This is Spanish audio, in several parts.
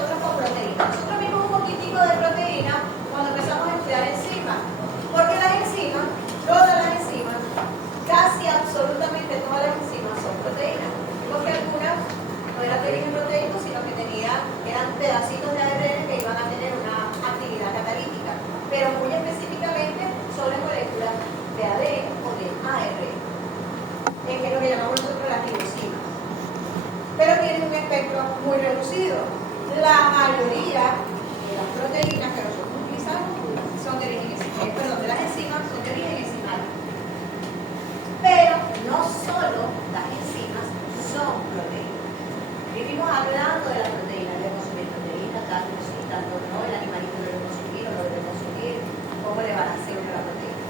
nosotros con proteína? Nosotros vimos un poquitico de proteína cuando empezamos a estudiar enzimas. Porque las enzimas, todas las enzimas, casi absolutamente todas las enzimas son proteínas. Porque algunas no eran de origen proteico, sino que eran pedacitos de ARN que iban a tener una actividad catalítica. Pero muy específicamente son las moléculas de ADN o de ARN, en que lo que llamamos nosotros las ribosinas. Pero tienen un espectro muy reducido. La mayoría de las proteínas que nosotros utilizamos son de origen de las enzimas son de origen enzimal. Pero no solo las enzimas son proteínas. Vivimos hablando de la proteína, debemos consumir proteína, tanto sí, tanto no, el animalito lo debe consumir o no lo debe consumir, cómo le balanceo a la proteína.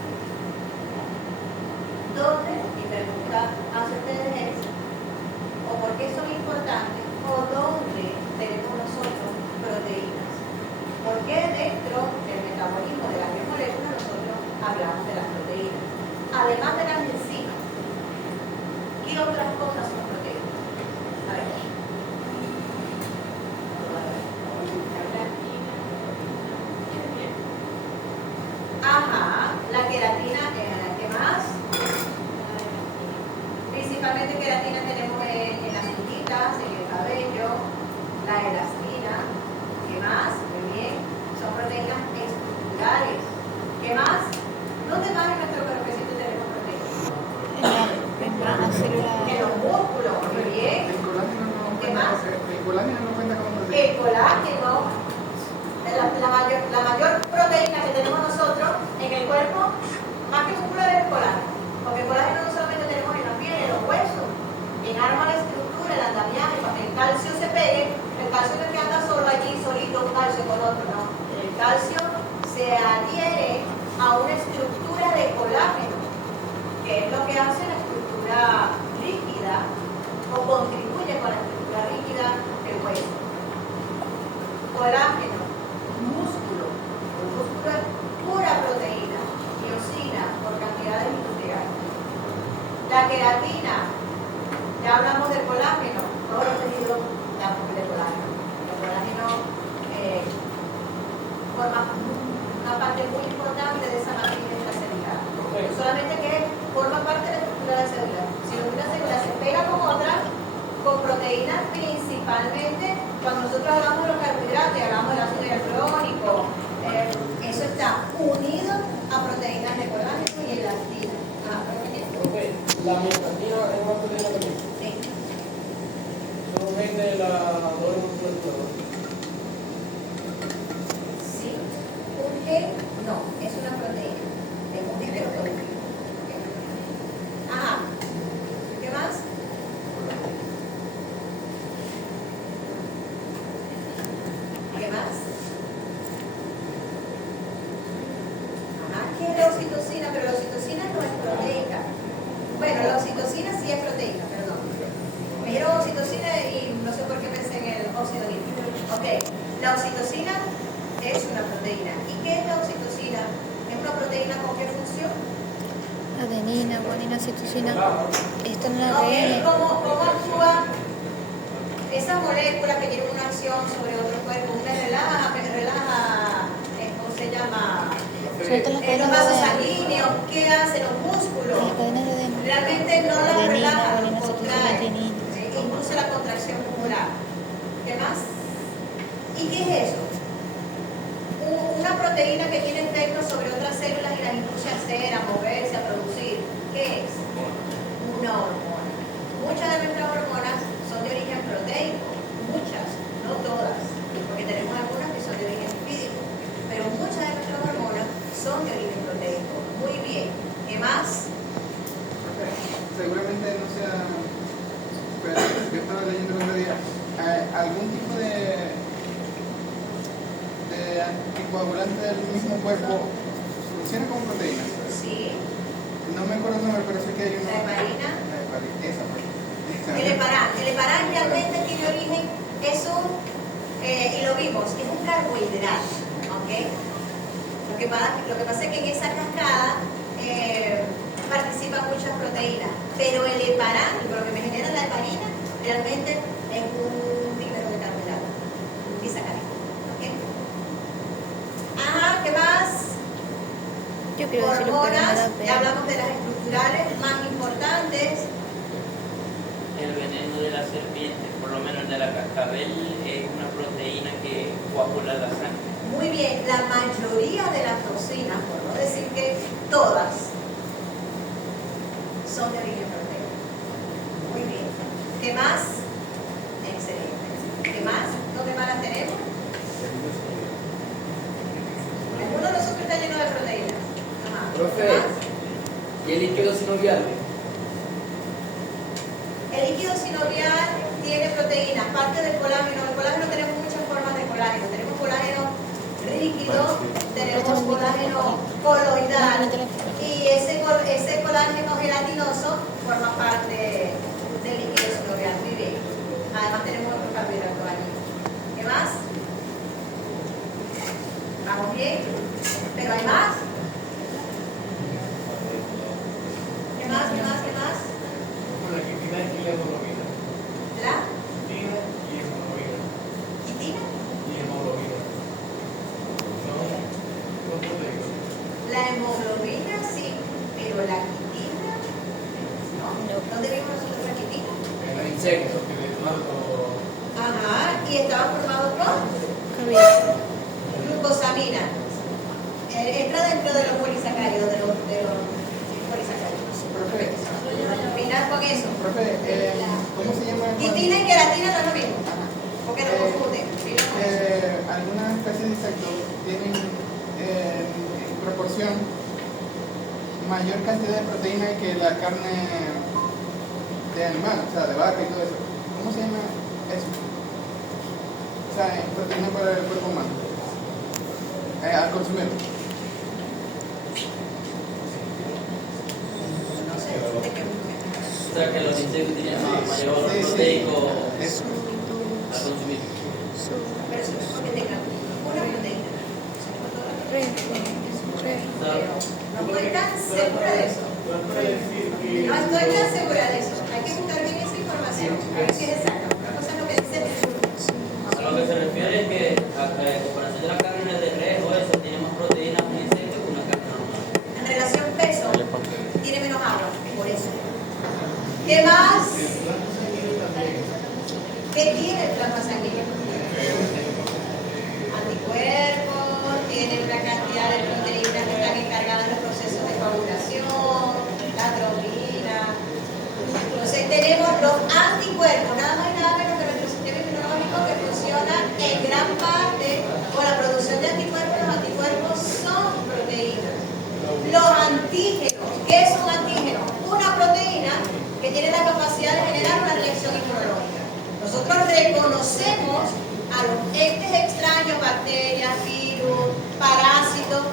¿Dónde? Mi pregunta hacia ustedes es, o por qué son importantes, o dónde tenemos nosotros proteínas. ¿Por qué dentro del metabolismo de las moléculas nosotros hablamos de las proteínas? Además de las enzimas, ¿qué otras cosas son proteínas? A ver. Ajá, la queratina, ¿qué más? Principalmente queratina tenemos en las uñitas, en el cabello, la elastina. ¿Qué más? Muy bien, son proteínas estructurales. ¿Qué más? ¿Dónde más en nuestro cuerpecito tenemos proteínas? En la membrana celular. En los músculos, muy bien. El colágeno no ¿Qué cuenta más? El colágeno no cuenta como proteína. El colágeno, la mayor proteína que tenemos nosotros en el cuerpo, más que muscular, es el colágeno. Porque el colágeno no solamente tenemos en la piel, en los huesos, en arma la estructura, el andamiaje, para que el calcio se pegue. El calcio no es que anda solo allí, solito, un calcio con otro, no. El calcio se adhiere a una estructura de colágeno, que es lo que hace la estructura rígida o contribuye con la estructura rígida del hueso. Colágeno, músculo. El músculo es pura proteína, miosina por cantidades industriales. La queratina, ya hablamos del colágeno, todos los tejidos damos de colágeno. El colágeno forma una parte muy importante de esa matriz extracelular. No solamente que forma parte de la estructura de la célula, sino que una célula se pega con otra, con proteínas principalmente. Cuando nosotros hablamos de los carbohidratos y hablamos del ácido hialurónico, eso está unido a proteínas de colágeno y elastina. La miostatina es una proteína también. Sí. Solamente la doble musculatura. Sí. Un gen no, es una proteína. Es un heteroproteína. Ajá. ¿Qué más? ¿Qué más? Ajá, ¿qué es la oxitocina? Pero la oxitocina no es proteica. Bueno, la oxitocina sí es proteica, perdón. Me dijeron oxitocina y no sé por qué pensé en el óxido nítrico. Ok, la oxitocina es una proteína. ¿Y qué es la oxitocina? ¿Es una proteína con qué función? Adenina, guanina, citosina. Esto no la Ok, ve. ¿cómo actúa esa molécula que tiene una acción sobre otro cuerpo? Una relaja, ¿cómo se llama? Suelta las Los cadenas de vasos ADN. sanguíneos, ¿qué hacen los músculos? Las cadenas de ADN. Realmente no las Adenina, relaja, guanina, los citosina, contrae, adenina. induce la contracción muscular. ¿Qué más? ¿Y qué es eso? Una proteína que tiene efectos sobre otras células y las induce a hacer, a moverse, a producir. ¿Qué es? Una hormona. Muchas de nuestras hormonas son de origen proteico, muchas, no todas, porque tenemos algunas que son de origen lipídico, pero muchas de nuestras hormonas son de origen proteico. Muy bien. ¿Qué más? Seguramente no sea, pero yo estaba leyendo el otro día, algún tipo de anticoagulante del mismo cuerpo funciona como proteína. Sí. No me acuerdo el nombre, pero sé que hay una. La heparina. Esa, pues. El heparán realmente tiene origen, es un, y lo vimos, es un carbohidrato, ¿ok? Lo que pasa es que en esa cascada participan muchas proteínas, pero el heparán, lo que me genera la heparina, realmente es un dímero de carbohidrato, un disacarídeo. Yo quiero decirlo, pero me da hormonas, pena. ya hablamos de las estructurales más importantes. El veneno de la serpiente, por lo menos de la cascabel, es una proteína que coagula la sangre. Muy bien, la mayoría de las toxinas, por no decir que todas, son de origen proteico. Muy bien. ¿Qué más? Excelente. ¿Qué más? ¿Dónde más las tenemos? El mundo de nosotros está lleno de proteínas. Ajá. Profe. ¿Qué más? ¿Y el líquido sinovial? El líquido sinovial tiene proteínas, parte del colágeno. El colágeno tenemos muchas formas de colágeno. Tenemos colágeno líquido, tenemos colágeno coloidal y ese colágeno gelatinoso forma parte del líquido sinovial. Muy bien. Además tenemos otros carbohidratos allí. ¿Qué más? ¿Vamos bien? ¿Pero hay más? ¿Qué más? ¿Qué más? ¿Qué más? La quitina y la hemoglobina. ¿La? Quitina y hemoglobina. ¿Quitina? Y hemoglobina. Son proteínas. La hemoglobina sí, pero la quitina no. ¿Dónde vimos nosotros la quitina? En los insectos que les mato. Ajá, y estaba formado por Carbohidratos. glucosamina. Entra dentro de los polisacáridos, de los polisacáridos. Profe, Combinar con eso. profe, ¿cómo se llama? Quitina y queratina no es lo mismo, porque no confunden. Algunas especies de insectos tienen en proporción mayor cantidad de proteína que la carne de animal, o sea, de vaca y todo eso. ¿Cómo se llama eso? O sea, en proteína para el cuerpo humano. Al consumirlo. No sé, ¿de qué? O sea que los insectos tienen mayor valor proteico al consumir. Pero eso no es porque tengan una proteína. Pero no estoy tan segura de eso. No estoy tan segura de eso. Hay que buscar bien esa información. A ver si es exacta. Una cosa es lo que dice el estudio. A lo que se refiere es que, a comparación de la carne de res o eso, tiene más proteínas un insecto que una carne normal. En relación peso, tiene menos agua. Por eso. ¿Qué más? ¿Qué tiene el plasma sanguíneo? Anticuerpos, tiene una cantidad de proteínas que están encargadas de los procesos de coagulación, la trombina. Entonces tenemos los anticuerpos, nada más y nada menos que nuestro sistema inmunológico que funciona en gran parte con la producción de anticuerpos. Los anticuerpos son proteínas. Los antígenos, ¿qué son antígenos? Una proteína que tiene la capacidad de generar una reacción inmunológica. Nosotros reconocemos a los entes extraños, bacterias, virus, parásitos,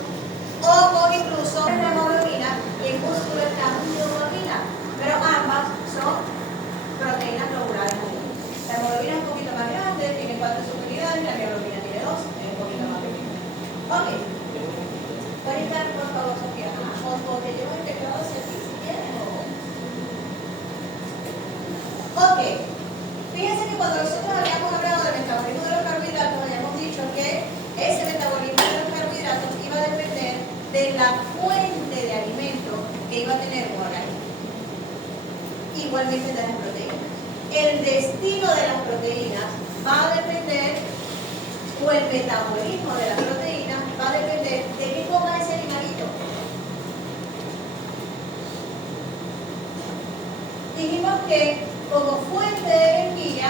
o con incluso la hemoglobina, y el músculo está mioglobina, pero ambas son proteínas globulares. La hemoglobina es un poquito más grande, tiene 4 subunidades, la mioglobina tiene 2, es un poquito más pequeña. Ok. Pueden estar, por favor, Sofía, o que yo he quedado hacia ti si quieren, Ok. Fíjense que cuando nosotros habíamos hablado del metabolismo de los carbohidratos, habíamos dicho que ese metabolismo de los carbohidratos iba a depender de la fuente de alimento que iba a tener un organismo. Igualmente de las proteínas. El destino de las proteínas va a depender, o el metabolismo de las proteínas va a depender de qué coma ese animalito. Dijimos que como fuente de energía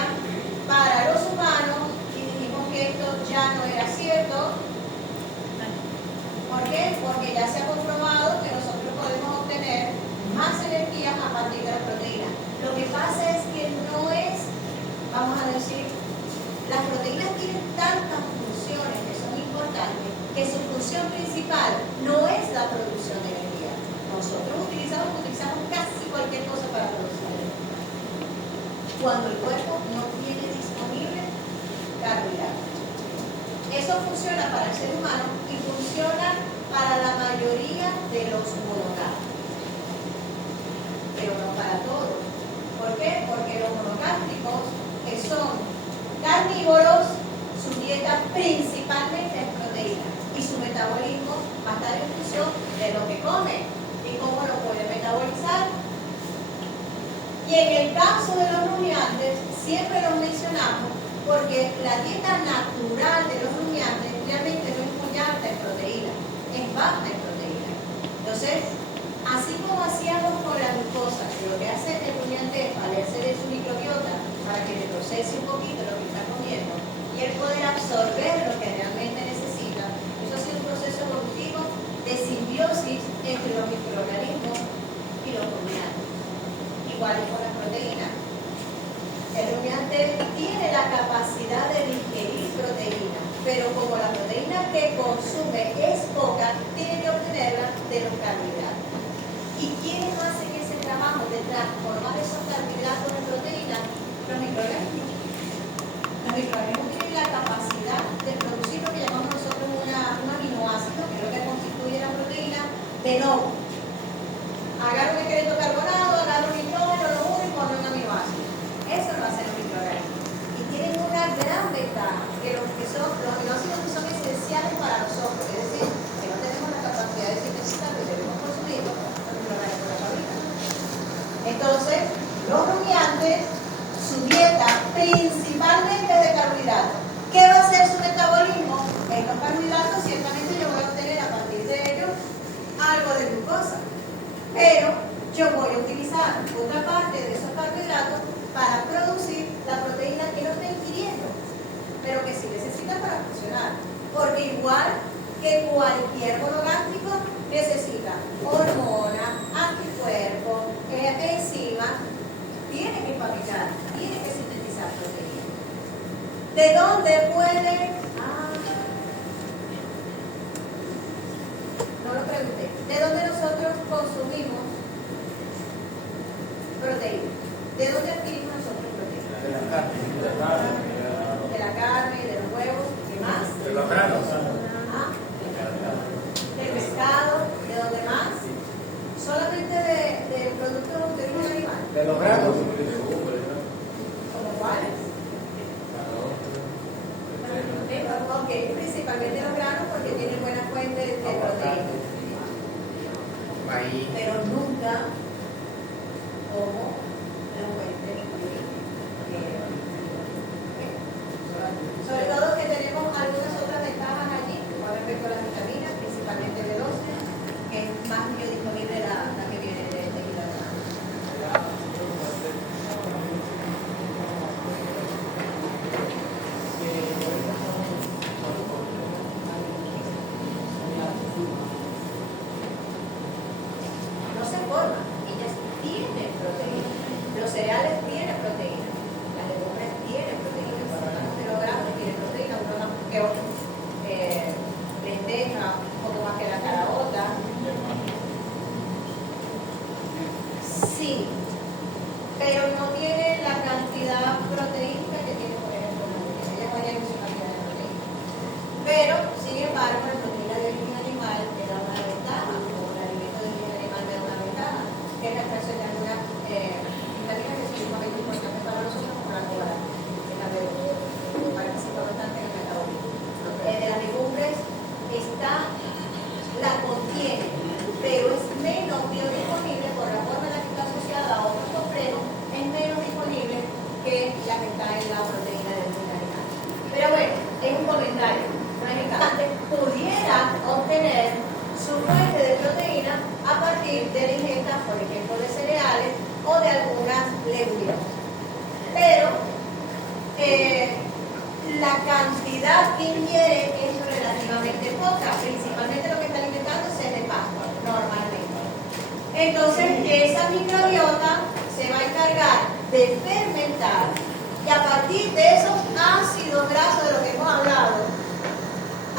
para los humanos, y dijimos que esto ya no era cierto. ¿Por qué? Porque ya se ha comprobado que nosotros podemos obtener más energía a partir de las proteínas. Lo que pasa es que no es, vamos a decir, las proteínas tienen tantas funciones que son importantes que su función principal no es la producción de energía. Nosotros utilizamos casi cualquier cosa para producir energía. Cuando el cuerpo no tiene disponible carbohidratos. Eso funciona para el ser humano y funciona para la mayoría de los monogástricos, pero no para todos. ¿Por qué? Porque los monogástricos, que son carnívoros, su dieta principalmente es proteína y su metabolismo va a estar en función de lo que come y cómo lo puede metabolizar. Y en el caso de los rumiantes, siempre los mencionamos porque la dieta natural de los rumiantes realmente no es muy alta en proteína, es baja en proteína. Entonces, así como hacíamos con la glucosa, que lo que hace el rumiante es valerse de su microbiota para que le procese un poquito lo que está comiendo y él poder absorber lo que realmente necesita, eso ha sido un proceso evolutivo de simbiosis entre los microorganismos y los rumiantes. Igual es con las proteínas. El rumiante tiene la capacidad de digerir proteína, pero como la proteína que consume es poca, tiene que obtenerla de los carbohidratos. ¿Y quiénes hacen ese trabajo de transformar esos carbohidratos en proteína? Los microorganismos. Los microorganismos tienen la capacidad de producir lo que llamamos nosotros un aminoácido, que es lo que constituye la proteína, de nuevo. Agarro un excreto carbonado, agarro un nitrógeno, lo uno y pongo un aminoácido. Eso lo hacen los microorganismos. Y tienen una gran ventaja, que los aminoácidos que son esenciales para nosotros, es decir, que no tenemos la capacidad de sintetizar y debemos consumirlos, los microorganismos la fabrican. Entonces, los rumiantes, su dieta principalmente es de carbohidratos. ¿Qué va a ser su metabolismo? Estos carbohidratos ciertamente yo voy a obtener a partir de ellos algo de glucosa. Pero yo voy a utilizar otra parte de esos carbohidratos para producir la proteína que no está ingiriendo, pero que sí necesita para funcionar. Porque igual que cualquier monogástrico necesita hormonas, anticuerpos, enzimas, tiene que fabricar, tiene que sintetizar proteína. ¿De dónde puede? No lo pregunté. ¿De dónde nosotros consumimos proteína? ¿De dónde adquirimos nosotros proteína? De la carne. De la carne, de los huevos, ¿qué más? De los granos. Ah, del pescado, ¿de dónde más? Solamente de productos de origen animal. De los granos. ¿Como cuáles? Ok, principalmente los granos porque tienen buenas fuentes de proteína. Maíz. Pero nunca como la fuente de origen. Sobre todo que tenemos algunas otras ventajas allí con respecto a las vitaminas, principalmente B12, que es más biodisponible la que viene de hidratada. No se forman, ellas tienen proteína. Los cereales tienen proteína, las legumbres tienen proteína, los granos tienen proteína, uno más que otro. Lenteja, un poco más que la caraota. Sí, pero no tiene la cantidad proteínica que tiene, por ejemplo, la leche. Ellas varían en su cantidad de proteína. Pero, sin embargo, la proteína de origen animal le da una ventaja, o el alimento de origen animal le da una ventaja, que es la extracción de algunas vitaminas que son sumamente importantes para nosotros, como la cobalina, que es la B1, que participa bastante en el metabolismo. De las legumbres la contiene, pero es menos biodisponible por la forma en la que está asociada a otros completos, es menos disponible que la que está en la proteína del origen animal. Pero bueno, es un comentario. Por ejemplo, antes pudiera obtener su fuente de proteína a partir de la ingesta, por ejemplo, de cereales o de algunas leguminosas. Pero la cantidad que ingiere es relativamente poca, principalmente lo que está alimentando es de pasto, normalmente. Entonces, esa microbiota se va a encargar de fermentar y a partir de esos ácidos grasos de los que hemos hablado,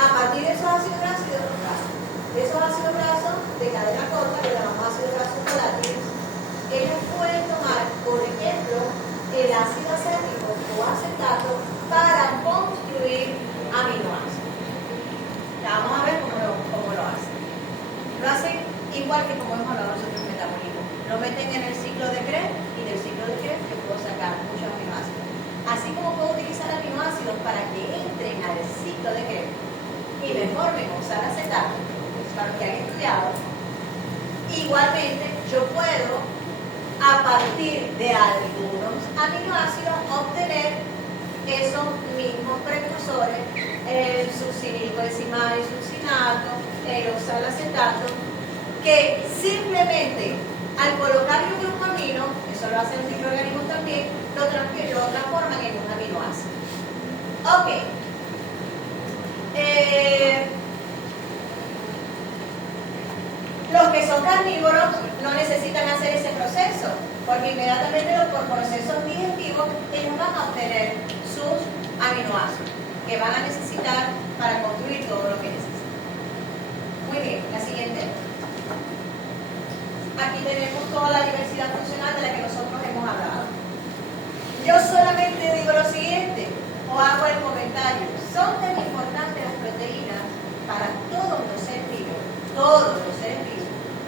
a partir de esos ácidos grasos de cadena corta, que llamamos ácidos grasos volátiles, ellos pueden tomar, por ejemplo, el ácido acético o acetato para construir aminoácidos. Ya vamos a ver cómo lo hacen. Lo hacen igual que como hemos hablado nosotros en metabolismo. Lo meten en el ciclo de Krebs y del ciclo de Krebs yo puedo sacar muchos aminoácidos. Así como puedo utilizar aminoácidos para que entren al ciclo de Krebs, y me formen oxalacetato, para los que han estudiado, igualmente yo puedo, a partir de algunos aminoácidos, obtener esos mismos precursores, el succínico decimal y succinato, el oxalacetato, que simplemente al colocarle un grupo amino, eso lo hacen los microorganismos también, lo transforman en un aminoácido. Ok. Los que son carnívoros no necesitan hacer ese proceso, porque inmediatamente por procesos digestivos ellos van a obtener sus aminoácidos que van a necesitar para construir todo lo que necesitan. Muy bien, la siguiente. Aquí tenemos toda la diversidad funcional de la que nosotros hemos hablado. Yo solamente digo lo siguiente, o hago el comentario. Son tan importantes las proteínas para todos los seres vivos,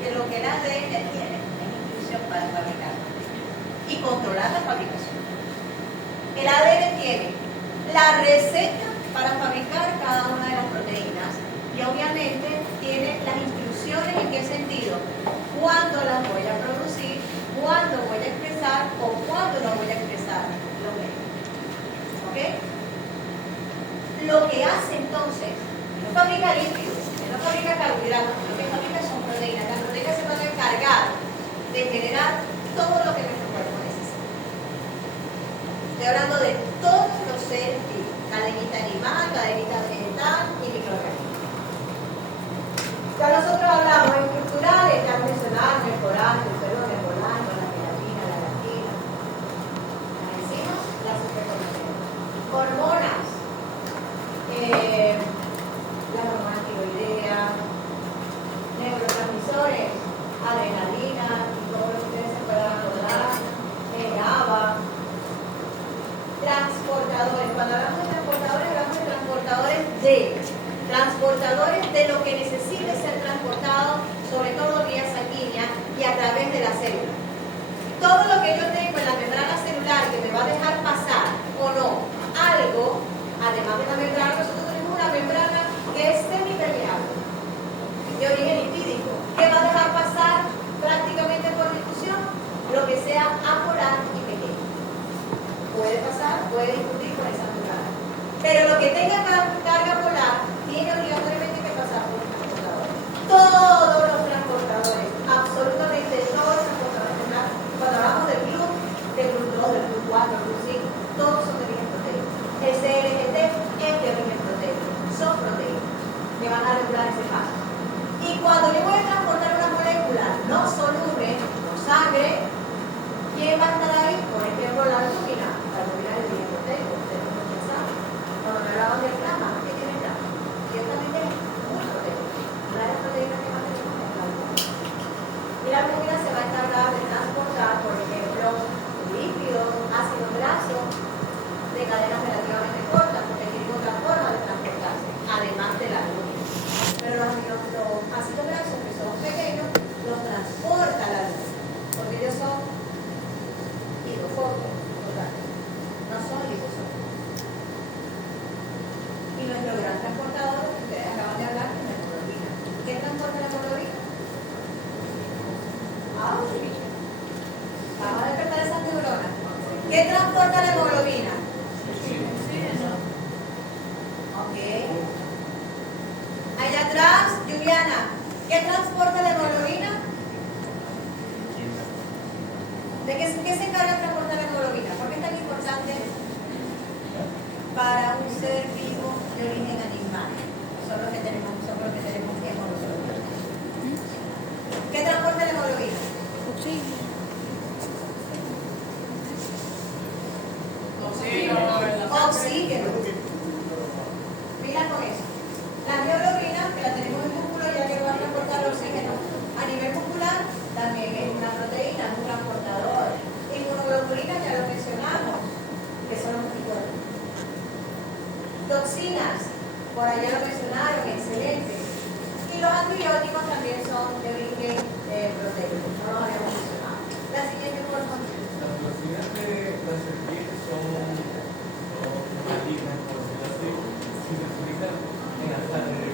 que lo que el ADN tiene es instrucción para fabricar y controlar la fabricación. El ADN tiene la receta para fabricar cada una de las proteínas y obviamente tiene las instrucciones en qué sentido, cuándo las voy a producir, cuándo voy a expresar o cuándo no voy a expresar los genes. ¿Ok? Lo que hace entonces, no fabrica lípidos, no fabrica carbohidratos, lo que fabrica son proteínas. Las proteínas se van a encargar de generar todo lo que nuestro cuerpo necesita. Estoy hablando de todos los seres vivos, cadenita animal, cadenita vegetal y microorganismos. Ya nosotros hablamos estructurales, ya mencionamos el coral, el suelo, el volano, la gelatina, la elatina, las enzimas, las superconductores. Hormonas, las hormonas tiroideas, neurotransmisores, adrenalina, y todo lo que ustedes se puedan acordar, GABA, transportadores. Cuando hablamos de transportadores de lo que necesite ser transportado, sobre todo vía sanguínea y a través de la célula. Todo lo que yo tengo en la membrana celular que me va a dejar pasar o no algo, además de la membrana, nosotros tenemos una membrana que es semipermeable, de origen lipídico, que va a dejar pasar prácticamente por difusión lo que sea apolar y pequeño. Puede pasar, puede discutir con esa membrana. Pero lo que tenga carga polar tiene obligatoriamente que pasar por los transportadores. Todos los transportadores, absolutamente todos los transportadores. Cuando hablamos del GLUT, del GLUT2, del GLUT4, del GLUT5, todos son de origen proteico. El CLGT es de origen proteico. Son proteínas que van a regular ese paso. Y cuando yo voy a transportar una molécula no soluble, no sangre, ¿quién va a estar ahí? Por ejemplo, la albúmina. La albúmina es de origen proteico. Ustedes no lo saben. Cuando me hablaban del plasma, ¿qué tiene el plasma? Ciertamente es muy proteico. Una de las proteínas que más tenemos es la albúmina. Y la albúmina se va a encargar de transportar, por ejemplo, lípidos, ácidos grasos, de cadenas relativamente cortas, porque tienen otra forma de transportarse, además de la albúmina. Pero los ácidos grasos, que son pequeños, los transporta la albúmina, porque ellos son hidrofóbicos, no son liposómicos. Y nuestro gran transportador, que ustedes acaban de hablar, es la hemoglobina. ¿Qué transporta la hemoglobina? Vamos a despertar esas neuronas. ¿Qué transporta la hemoglobina? Ok. Allá atrás, Juliana, ¿qué transporta la hemoglobina? ¿De qué se encarga de transportar la hemoglobina? ¿Por qué es tan importante para un ser vivo de origen animal? Son los que tenemos hemoglobina. ¿Qué transporta la hemoglobina? Oxígeno. Mira con eso. La hemoglobina, que la tenemos en el músculo, ya que va a transportar oxígeno. A nivel muscular, también es una proteína, es un transportador. Inmunoglobulina, ya lo mencionamos, que son los anticuerpos. Toxinas, por allá lo mencionaron, excelente. Y los antibióticos también son de origen proteico, no los habíamos mencionado. La siguiente, por favor. Las toxinas de las serpientes son malignas, por decirlo así, si se utilizan en la sangre.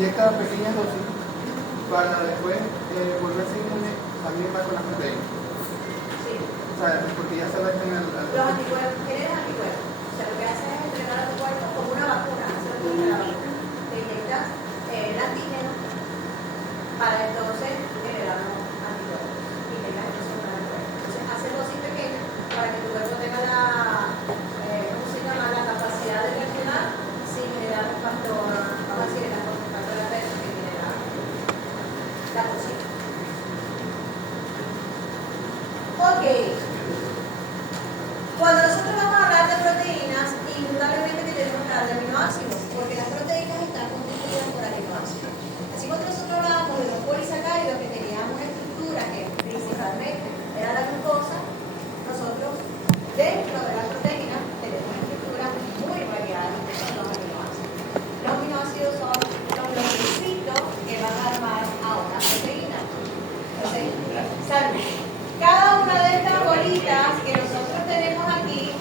inyecta pequeñas dosis para después volverse inmune, también va con la proteína. Sí. O sea, porque ya se adaptan Los anticuerpos, generan anticuerpos. O sea, lo que hace es entrenar a tu cuerpo como una vacuna, hace lo que la vacuna. Te inyectas el antígeno para entonces generar los anticuerpos. Y tengas entonces un anticuerpo. Entonces, hace dosis pequeñas para que tu cuerpo tenga la, ¿cómo se llama? La capacidad de reaccionar sin generar un factor, vamos a decir, el factor de peso que genera la toxina. Ok. Cuando nosotros vamos a hablar de proteínas, indudablemente que tenemos que hablar de aminoácidos, porque las proteínas están constituidas por aminoácidos. Así cuando nosotros hablábamos de los polisacáridos que tenían una estructura que principalmente era la glucosa, nosotros dentro de la proteína tenemos estructuras muy variadas que son los aminoácidos. Los aminoácidos son los bloquecitos que van a armar a una proteína. Entonces, salud. Cada una de estas bolitas que nosotros tenemos aquí,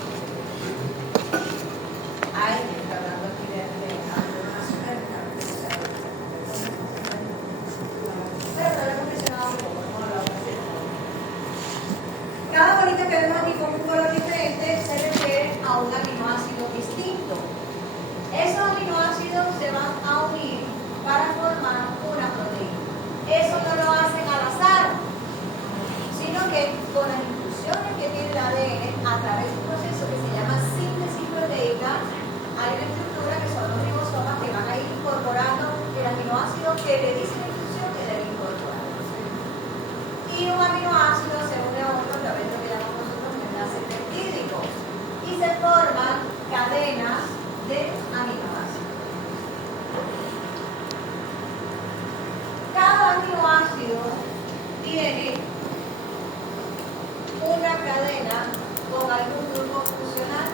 ay, me está hablando aquí de pero lo hemos mencionado un poco, no lo vamos a hacer. Cada bolita que vemos aquí con un color diferente se refiere a un aminoácido distinto. Esos aminoácidos se van a unir para formar una proteína. Eso no lo hacen al azar, sino que con las instrucciones que tiene el ADN a través de un proceso que se llama síntesis proteica, hay una estructura que son los ribosomas que van a ir incorporando el aminoácido que le dice la instrucción que debe incorporar. Y un aminoácido se une a otro a través de lo que llamamos nosotros enlaces peptídicos y se forman cadenas de aminoácidos. Cada aminoácido tiene una cadena con algún grupo funcional.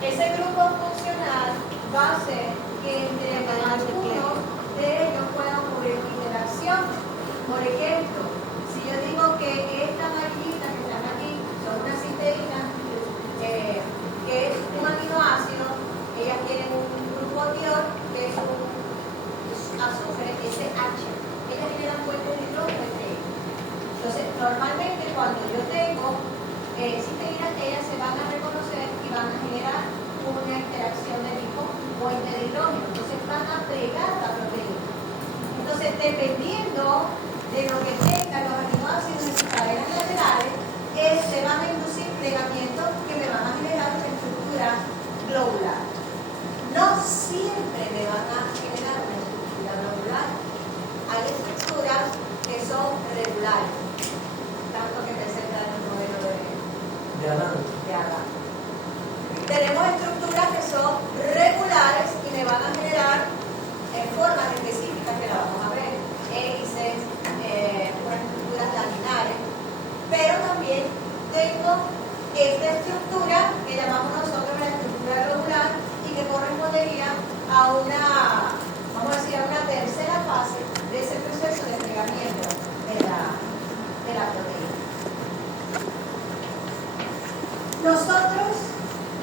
Ese grupo funcional va a hacer que entre algunos de ellos pueda ocurrir una interacción. Por ejemplo, si yo digo que estas amarillitas que están aquí son una cisteína, que es un aminoácido, ellas tienen un grupo tiol que es un azufre, SH. Ellas generan puentes de hidrógeno entre ellos. Entonces, normalmente cuando yo tengo cisteínas, ellas se van a reconocer y van a generar una interacción de tipo puente de hidrógeno. Entonces, van a pegar la proteína. Entonces, dependiendo de lo que tengan los aminoácidos en sus cadenas laterales, se van a inducir plegamientos que me van a generar una estructura globular. No siempre me van a generar una estructura globular. Hay estructuras que son regulares, tanto que presentan el modelo de Adán. Tenemos estructuras que son regulares y me van a generar en formas específicas que la vamos a ver, hélices, unas estructuras laminares, pero también tengo esta estructura que llamamos nosotros la estructura globular y que correspondería a una, vamos a decir, a una tercera fase de ese proceso de pegamiento de la proteína. Nosotros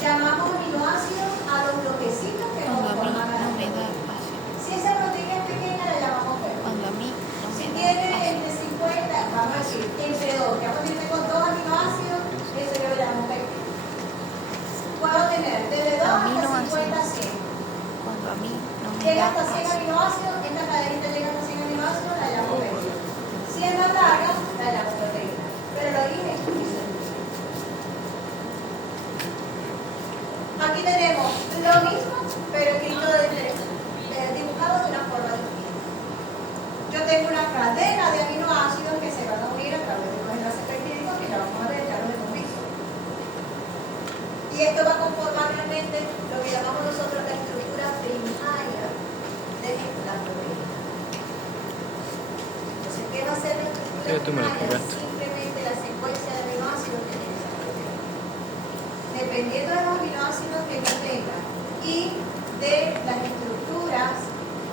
llamamos aminoácidos a los bloquecitos que Cuando a mí conforman la no me da proteína. fácil. Si esa proteína es pequeña, la llamamos peptídeo. Cuando a mí no Si me da tiene fácil. entre 50, vamos a decir, entre 2, ya cuando yo tengo 2 aminoácidos, eso yo lo llamo peptídeo. Puedo tener desde 2 hasta 50 a 100. Cuando a mí no me Llega da hasta 100 fácil. aminoácidos, esta cadenita llega hasta 100 aminoácidos, la llamo peptídeo. Si es más larga, la llamo proteína. Pero lo dije, aquí tenemos lo mismo, pero escrito dibujado de una forma distinta. Yo tengo una cadena de aminoácidos que se van a unir a través de los enlaces peptídicos que ya vamos a ver, ya lo hemos visto. Y esto va a conformar realmente lo que llamamos nosotros la estructura primaria de la proteína. Entonces, ¿qué va a ser la estructura primaria? Simplemente la secuencia de aminoácidos que tiene esa proteína. Dependiendo de los aminoácidos que yo tenga y de las estructuras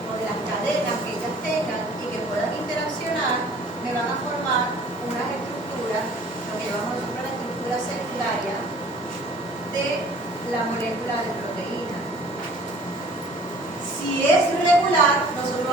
o de las cadenas que ellas tengan y que puedan interaccionar, me van a formar unas estructuras, lo que llamamos nosotros la estructura secundaria de la molécula de proteína. Si es regular, nosotros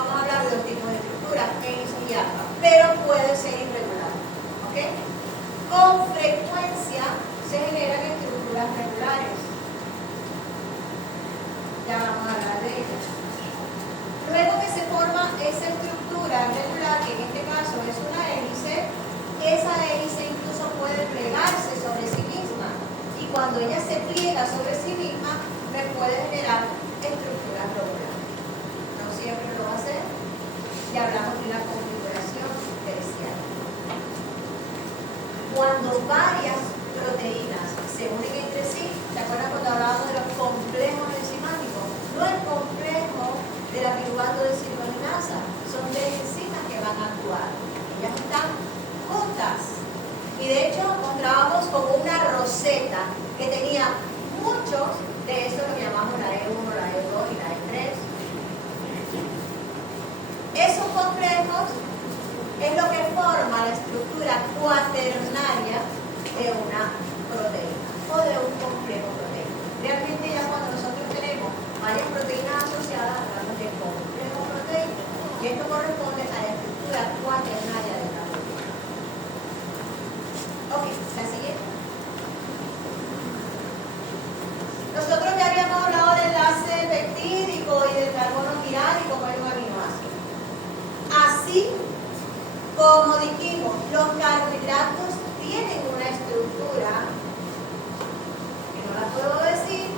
esa estructura regular, que en este caso es una hélice, esa hélice incluso puede plegarse sobre sí misma. Y cuando ella se pliega sobre sí misma, me puede generar estructuras regulares. No siempre lo va a hacer. Ya hablamos de una configuración terciaria. Cuando varias proteínas se unen entre sí, ¿se acuerdan cuando hablábamos de los complejos enzimáticos? No el complejo de la piruvato de citrolinasa, son de enzimas que van a actuar. Ellas están juntas. Y de hecho mostrábamos como una roseta que tenía muchos de estos que llamamos la E1, la E2 y la E3. Esos complejos es lo que forma la estructura cuaternaria de una proteína o de un complejo proteíno. Realmente ya cuando nosotros tenemos varias proteínas asociadas, hablamos de complejo proteíno, y esto corresponde a la estructura cuaternaria de una proteína. Ok, la siguiente. Nosotros ya habíamos hablado del enlace peptídico y del carbono quirálico con un aminoácido. Así como dijimos, los carbohidratos tienen una estructura que no la puedo decir,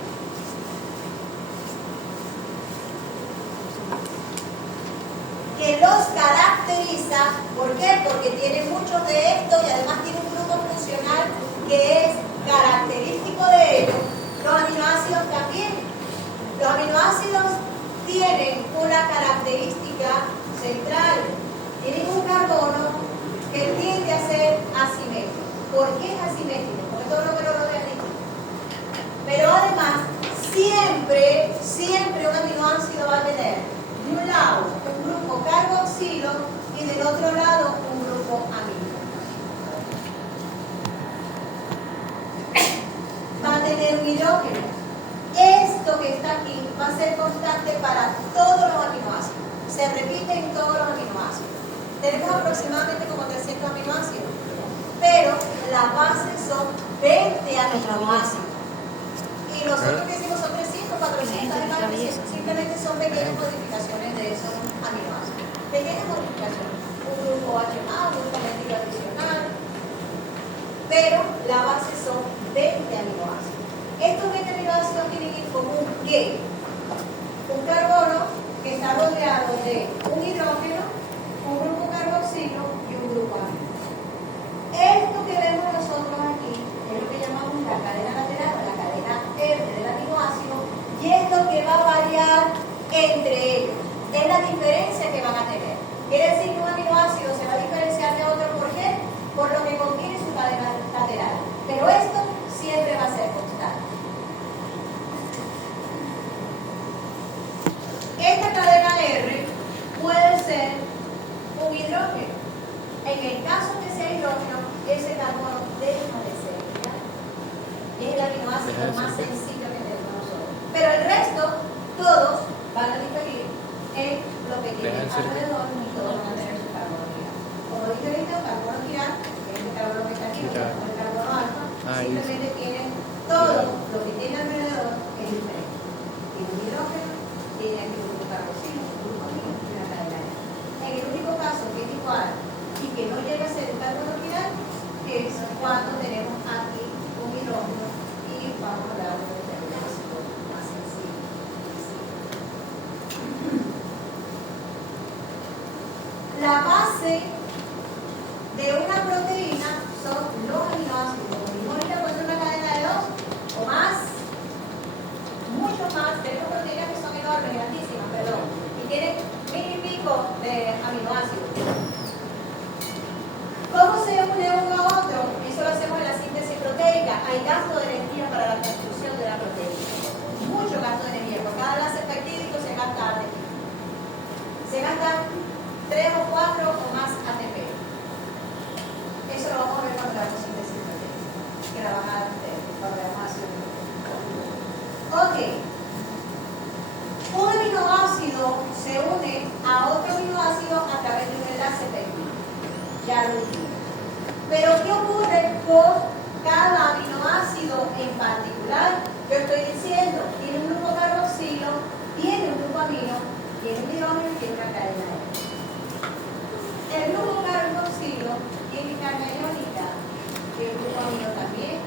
que los caracteriza. ¿Por qué? Porque tiene muchos de estos y además tiene un grupo funcional que es característico de ellos. Los aminoácidos también. Los aminoácidos tienen una característica central. Tienen un carbono que tiende a ser asimétrico. ¿Por qué es asimétrico? Porque todo lo que lo rodea es líquido. Pero además, siempre un aminoácido va a tener de un lado un grupo carboxilo y del otro lado un grupo amino. Va a tener un hidrógeno. Esto que está aquí va a ser constante para todos los aminoácidos. Se repite en todos los aminoácidos. Tenemos aproximadamente como 300 aminoácidos, pero las bases son 20 aminoácidos. Y nosotros que hicimos son 300, 400, simplemente son pequeñas modificaciones de esos aminoácidos. Pequeñas modificaciones. Un grupo H+, un grupo metil adicional, pero la base son 20 aminoácidos. Estos 20 aminoácidos tienen en común que un carbono que está rodeado de un hidrógeno, un grupo carboxilo y un grupo amino. Esto que vemos nosotros aquí es lo que llamamos la cadena lateral o la cadena R del aminoácido y es lo que va a variar entre ellos. Es la diferencia que van a tener. Quiere decir que un aminoácido se va a diferenciar de otro. ¿Por qué? Por lo que contiene su cadena lateral. Pero esto siempre va a ser constante. Esta cadena R puede ser un hidrógeno. En el caso que sea hidrógeno, ese carbono deja de ser. ¿Ya? Es el aminoácido más sencillo que tenemos nosotros. Pero el resto, todos van a diferir en lo que tienen alrededor y todos van a tener su carbono quiral. Como dije ahorita, el carbono quiral es el carbono que está aquí, el carbono alfa, simplemente tienen todo lo que tiene alrededor es diferente. Tiene un hidrógeno, tiene aquí un grupo carboxilo, un grupo amino y una cadena R. En el único caso que es igual y que no llega a ser un carbono quiral es cuando tenemos aquí un hidrógeno y vamos a hablar de un aminoácido más sencillo. La base de una proteína son los aminoácidos. Como dijimos ahorita, puede ser una cadena de 2 o más, mucho más. Tenemos proteínas que son enormes, grandísimas, perdón, y tienen 1000 y pico de aminoácidos. ¿Cómo se une uno a otro? Eso lo hacemos en la síntesis proteica. Hay gasto de energía para la construcción de la proteína. Mucho gasto de energía. Por cada enlace peptídico se gasta ATP. Se gastan 3 o 4 o más ATP. Eso lo vamos a ver cuando hagamos síntesis proteica. Que la van a dar ustedes cuando veamos ácido nucleico. Ok. Un aminoácido se une a otro aminoácido a través de un enlace péptido. Ya lo dije. Pero ¿qué ocurre con cada aminoácido en particular? Yo estoy diciendo, tiene un grupo carboxilo, tiene un grupo amino, tiene un hidrógeno y tiene una cadena E. El grupo carboxilo tiene carga iónica y el grupo amino también.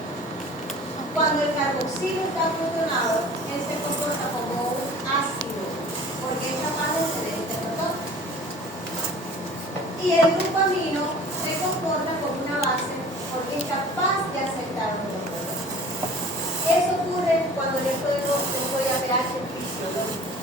Cuando el carboxilo está protonado, él se comporta como un ácido, porque es capaz de ceder este protón. Y el grupo amino se comporta como una base, porque es capaz de aceptar los protones. Eso ocurre cuando yo estoy a pH fisiológico.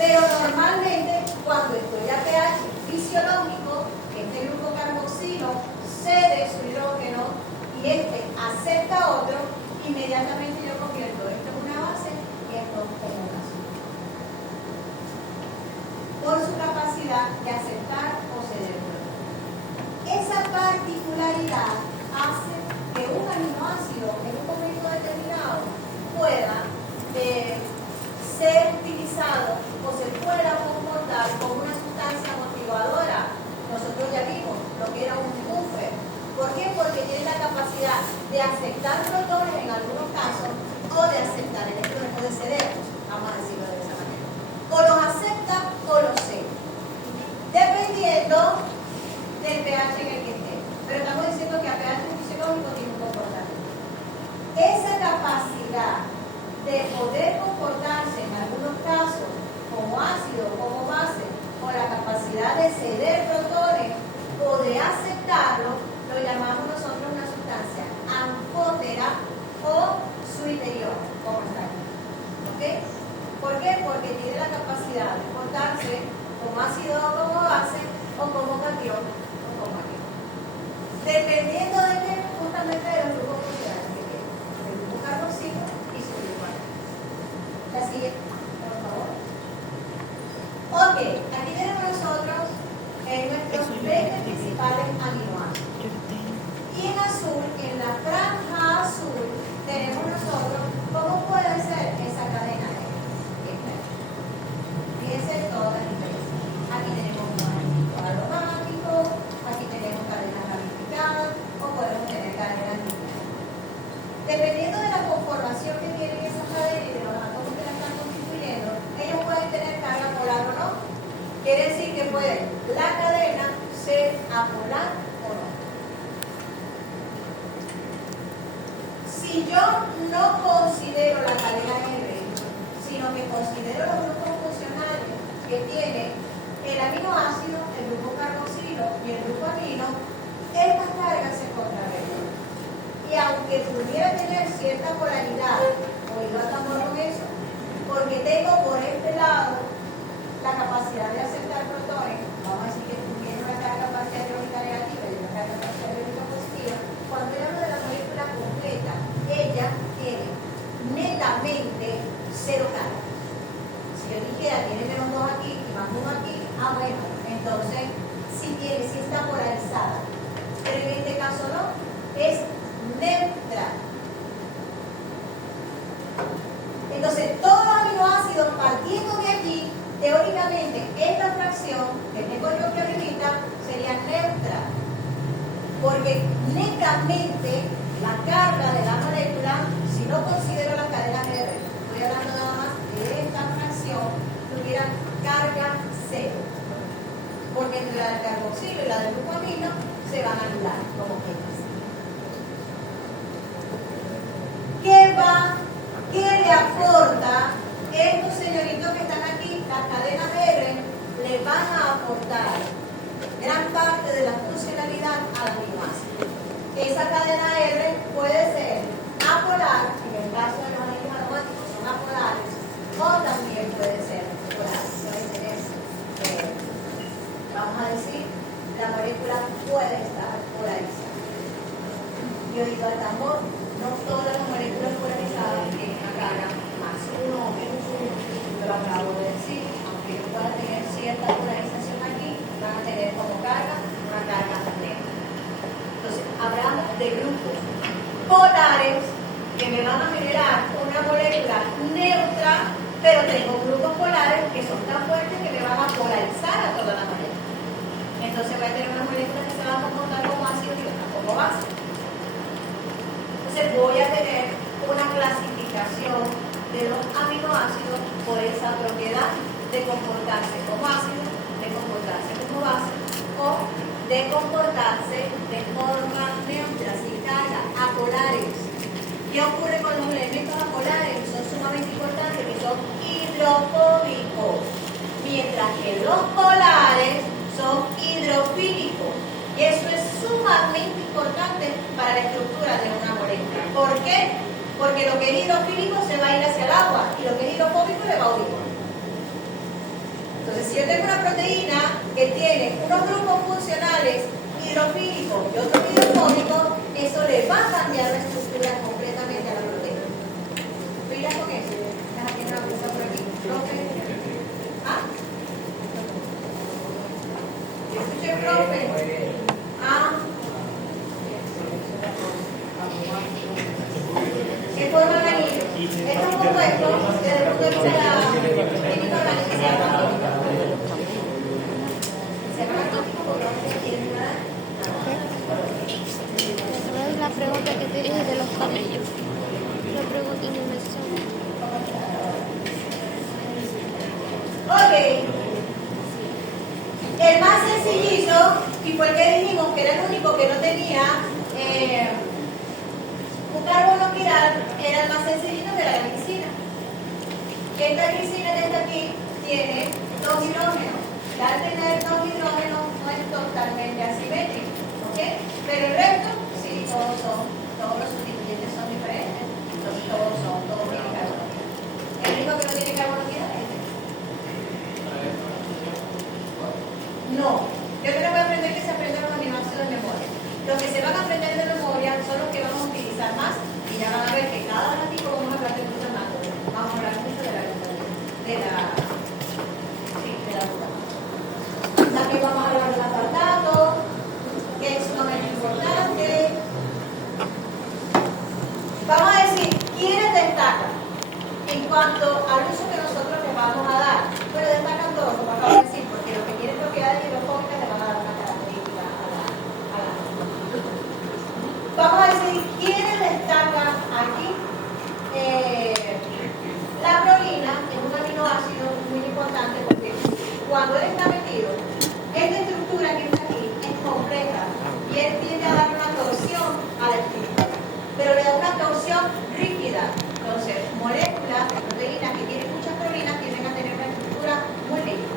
Pero normalmente, cuando estoy a pH fisiológico, este grupo carboxilo cede su hidrógeno y este acepta otro, inmediatamente yo convierto esto en una base y esto en un ácido. Por su capacidad de aceptar o ceder. Esa particularidad hace que un aminoácido en un momento determinado pueda ser utilizado o se pueda comportar como una sustancia motivadora. Nosotros ya vimos lo que era un buffer. ¿Por qué? Porque tiene la capacidad de aceptar protones en algunos casos o de aceptar electrones o de cederlos, vamos a decirlo de esa manera. O los acepta o los cede, dependiendo del pH en el que esté. Pero estamos diciendo que a pH fisiológico tiene un comportamiento. Esa capacidad de poder comportarse en algunos casos como ácido o como base, o la capacidad de ceder protones o de aceptarlos, lo llamamos nosotros una sustancia anfótera o suiterior, como está aquí. ¿Ok? ¿Por qué? Porque tiene la capacidad de comportarse como ácido o como base, o como catión o como anión. Dependiendo de qué, justamente de los grupos funcionales que tiene. El grupo carboxilo y su grupo amino. La siguiente, por favor. Ok, aquí tenemos nosotros nuestros 20 principales aminoácidos. Y en azul, en la franja azul, tenemos nosotros cómo puede ser esa cadena negra. Fíjense todas las diferencias. Aquí tenemos un ácido aromático, aquí tenemos cadenas ramificadas o podemos tener cadenas lineales. Dependiendo de la conformación que tienen esas cadenas y de los átomos que la están constituyendo, ellos pueden tener carga polar o no. Quiere decir que puede la cadena ser apolar o no. Si yo no considero la cadena R, sino que considero los grupos funcionales que tiene el aminoácido, el grupo carboxilo y el grupo amino, estas cargas se contrarrestan. Y aunque pudiera tener cierta polaridad, oído al tambor con eso, porque tengo por este lado la capacidad de aceptar protones, vamos a decir que tiene una carga parcial iónica negativa y una carga parcial iónica positiva, cuando yo hablo de la molécula completa, ella tiene netamente cero carga. Si yo dijera tiene menos 2 aquí y más 1 aquí, bueno, entonces si está polarizada. Pero en este caso no, es neutra. Entonces, todos los aminoácidos partiendo de allí, teóricamente, esta fracción que tengo yo que ahorita sería neutra, porque netamente la carga de la molécula, si no considero la cadena R, estoy hablando nada más de esta fracción, tuviera carga cero, porque entre la del carboxilo y la del grupo amino se van a anular como quieras. ¿Qué le aporta estos señoritos que están aquí? Las cadenas R le van a aportar gran parte de la funcionalidad al aminoácido. Esa cadena R puede ser apolar, en el caso de los anillos aromáticos son apolares, o también puede ser polar. Puede tener, vamos a decir, la molécula puede estar polarizada. Yo digo al tambor, no todas las moléculas polarizadas tienen una carga más 1 o menos 1, yo lo acabo de decir, aunque yo pueda tener cierta polarización aquí, van a tener como carga una carga neutra. Entonces, hablamos de grupos polares que me van a generar una molécula neutra, pero tengo grupos polares que son tan fuertes que me van a polarizar a toda la molécula. Entonces voy a tener una molécula que se va a comportar como ácido y otra como base. Entonces voy a tener una clasificación de los aminoácidos por esa propiedad de comportarse como ácido, de comportarse como base o de comportarse de forma neutra, sin carga, apolares. ¿Qué ocurre con los elementos apolares? Son sumamente importantes, que son hidrofóbicos, mientras que los polares son hidrofílicos. Y eso es sumamente importante para la estructura de una molécula. ¿Por qué? Porque lo que es hidrofílico se va a ir hacia el agua y lo que es hidrofóbico le va a huir. Entonces, si yo tengo una proteína que tiene unos grupos funcionales hidrofílicos y otros hidrofóbicos, eso le va a cambiar la estructura completamente a la proteína. Pilas con eso. Déjame tener una cosa por aquí. Profe. ¿Ah? Yo escuché profe. Ah. ¿Qué forma anillo? Estos compuestos, desde el punto de vista de la química orgánica, se llaman atómicos. Se llaman atómicos porque no se quieren nada. La pregunta que te dije de los camellos. La pregunta en inversión. Ok. El más sencillito, y fue el que dijimos que era el único que no tenía un carbono quiral, era el más sencillito, que era la glicina. Esta glicina que está aquí tiene 2 hidrógenos. Y al tener 2 hidrógenos no es totalmente asimétrico, ¿ok? Pero el resto, sí, todos los sustituyentes son diferentes. Entonces todos tienen carbono. El único que no tiene carbono quiral es este. No. Yo creo que voy a aprender que se aprendan los aminoácidos de memoria. Los que se van a aprender de memoria son los que vamos a utilizar más y ya van a ver que cada ratito vamos a hablar de glutamato. Vamos a hablar mucho de la glutamato. También vamos a hablar del aspartato, que es sumamente importante. Vamos a decir quiénes destacan en cuanto al uso que nosotros les vamos a dar. Pero destacan todos, como acabo de decir, porque los que tienen propiedades hidrofóbicas le van a dar una característica a la. Vamos a decir quiénes destacan aquí. La prolina es un aminoácido muy importante porque cuando él está metido, esta estructura que está aquí es compleja y él tiende a dar una torsión a la estructura, pero le da una torsión rígida. Entonces, moléculas de proteínas que tienen muchas prolinas tienden a tener una estructura muy rígida.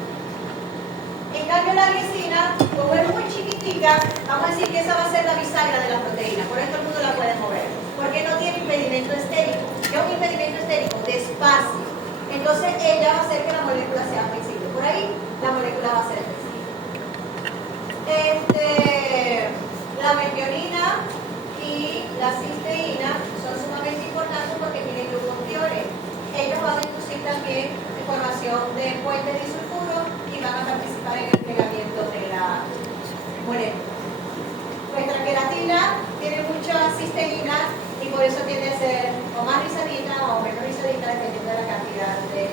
En cambio, la glicina, como es muy chiquitica, vamos a decir que esa va a ser la bisagra de la proteína, por eso el mundo la puede mover, porque no tiene impedimento estérico. ¿Qué es un impedimento estérico? De espacio. Entonces, ella va a hacer que la molécula sea flexible. Por ahí, la molécula va a ser flexible. La metionina y la cisteína son sumamente importantes porque tienen glucotiores. Ellos van a inducir también formación de puentes disulfuros y van a participar en el plegamiento de la molécula. Nuestra queratina tiene mucha cisteína y por eso tiende a ser o más rizadita o menos rizadita dependiendo de la cantidad de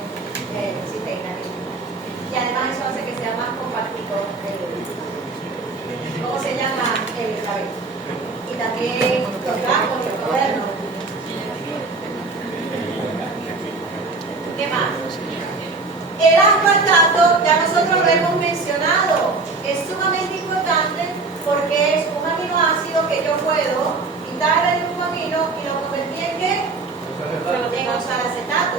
cisteína que tiene. Y además eso hace que sea más compactito ¿cómo se llama? El cabello. Y también los rasgos, los cuadernos. ¿Qué más? El aspartato, ya nosotros lo hemos mencionado, es sumamente importante porque es un aminoácido que yo puedo quitar el glucosamino y lo convertir en ¿qué? En oxalacetato.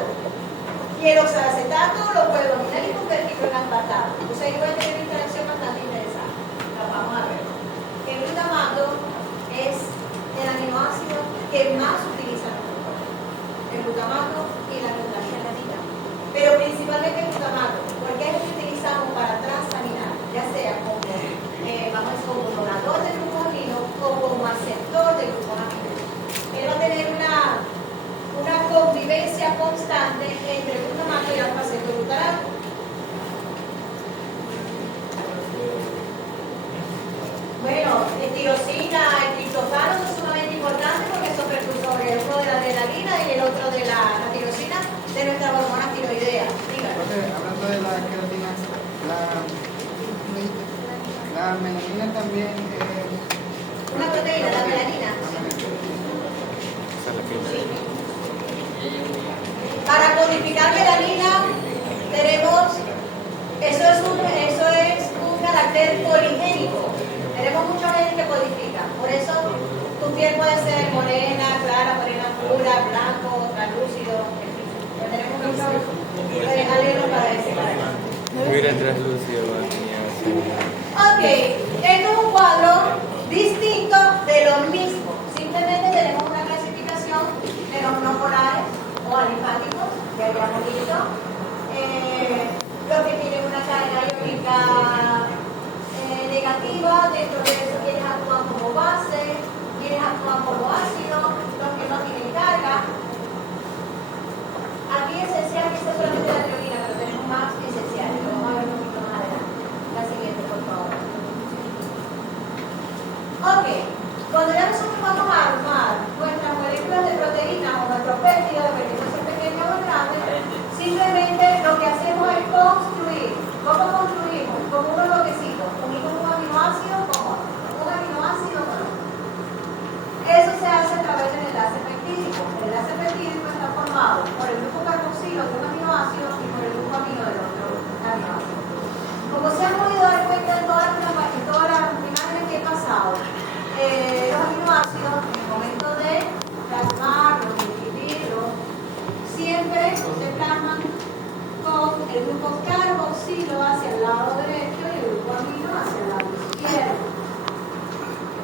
Y el oxalacetato lo puedo eliminar y convertirlo en aspartato. Entonces ahí voy a tener una interacción bastante interesante. Lo vamos a ver. El glutamato es el aminoácido que más utilizan los doctores. El glutamato y la glutamina. Pero principalmente el glutamato, porque es el que utilizamos para transaminar, ya sea como, como donador de glucosamino o como aceptor de glucosamino. Él va a tener una convivencia constante entre el glutamato y el alfa-acetoglutarato. Bueno, el tirosina, el triptofano son sumamente importantes porque son precursores, uno de la adrenalina y el otro de la tirosina de nuestras hormonas tiroideas. Dígalo. Hablando de la queratina, la melanina también es Una proteína, la melanina. Para codificar melanina tenemos, eso es un carácter poligénico. Tenemos mucha gente que codifica. Por eso tu piel puede ser morena, clara, morena pura, blanco, translúcido, en fin. Pero tenemos muchos alelos para ese carácter. Mira translúcido, Ok, esto es un cuadro distinto de lo mismo. Simplemente tenemos una clasificación de los no polares o alifáticos, que habíamos dicho. Los que tienen una carga iónica negativa, dentro de eso quienes actúan como base, quienes actúan como ácido, los que no tienen carga. Aquí esencial, esta es solamente la teoría, pero tenemos más esenciales, lo vamos a ver un poquito más adelante. La siguiente, por favor. Ok, cuando ya nosotros vamos a armar nuestras moléculas de proteínas o nuestros péptidos, dependiendo de si es pequeño o grande, simplemente lo que hacemos es construir. ¿Cómo construimos? Con unos bloquecitos. Unimos un aminoácido con otro. Un aminoácido con otro. Eso se hace a través del enlace peptídico. El enlace peptídico está formado por el grupo carboxilo de un aminoácido y por el grupo amino del otro aminoácido. Como se han podido dar cuenta en todas las imágenes que he pasado, los aminoácidos, en el momento de plasmarlos, de escribirlos, siempre se plasman con el grupo carboxilo hacia el lado derecho y el grupo amino hacia el lado izquierdo.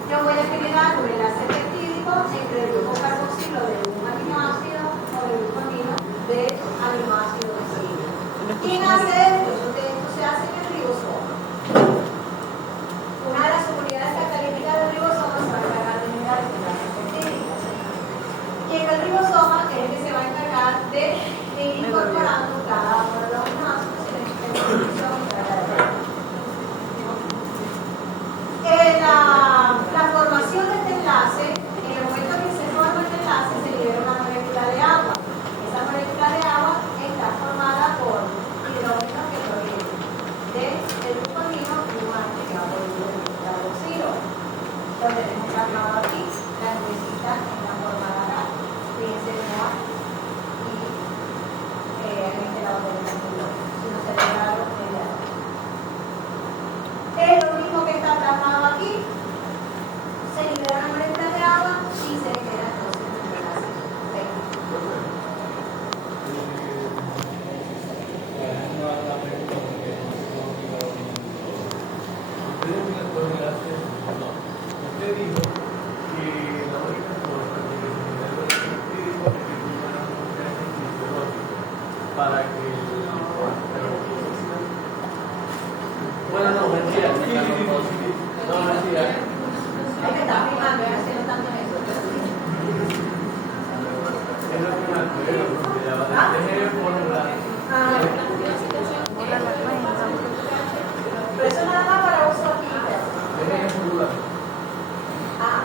Yo voy a generar un enlace peptídico entre el grupo carboxilo de un aminoácido o el grupo amino de aminoácido vecino. ¿Quién hace esto? Esto se hace en el ribosoma. Una de las unidades catalíticas del ribosoma se va a encargar de generar el enlace peptídico. Y en el ribosoma es el que se va a encargar de ir incorporando cada uno de los aminoácidos y la instrucción la formación de este enlace, en el momento que se forma este enlace, se libera una molécula de agua. Esa molécula de agua está formada por hidrógeno que proviene del grupo amino y un agregado del grupo carboxilo. Lo tenemos plasmado aquí, la nubecita en la forma de acá. Fíjense cómo y en este lado del ángulo, si no se le da lo es lo mismo que está plasmado aquí. Se libera una molécula de agua y se genera entonces un enlace. Usted dijo que la única forma de eliminar los espíritus es que una para que bueno, no, mentira. No, mentira. Hay que estar primando y haciendo tanto eso. Es lo que me acuerdo, porque ya va a tener fórmula. Pero eso nada más para uso aquí. Es fórmula. Ah.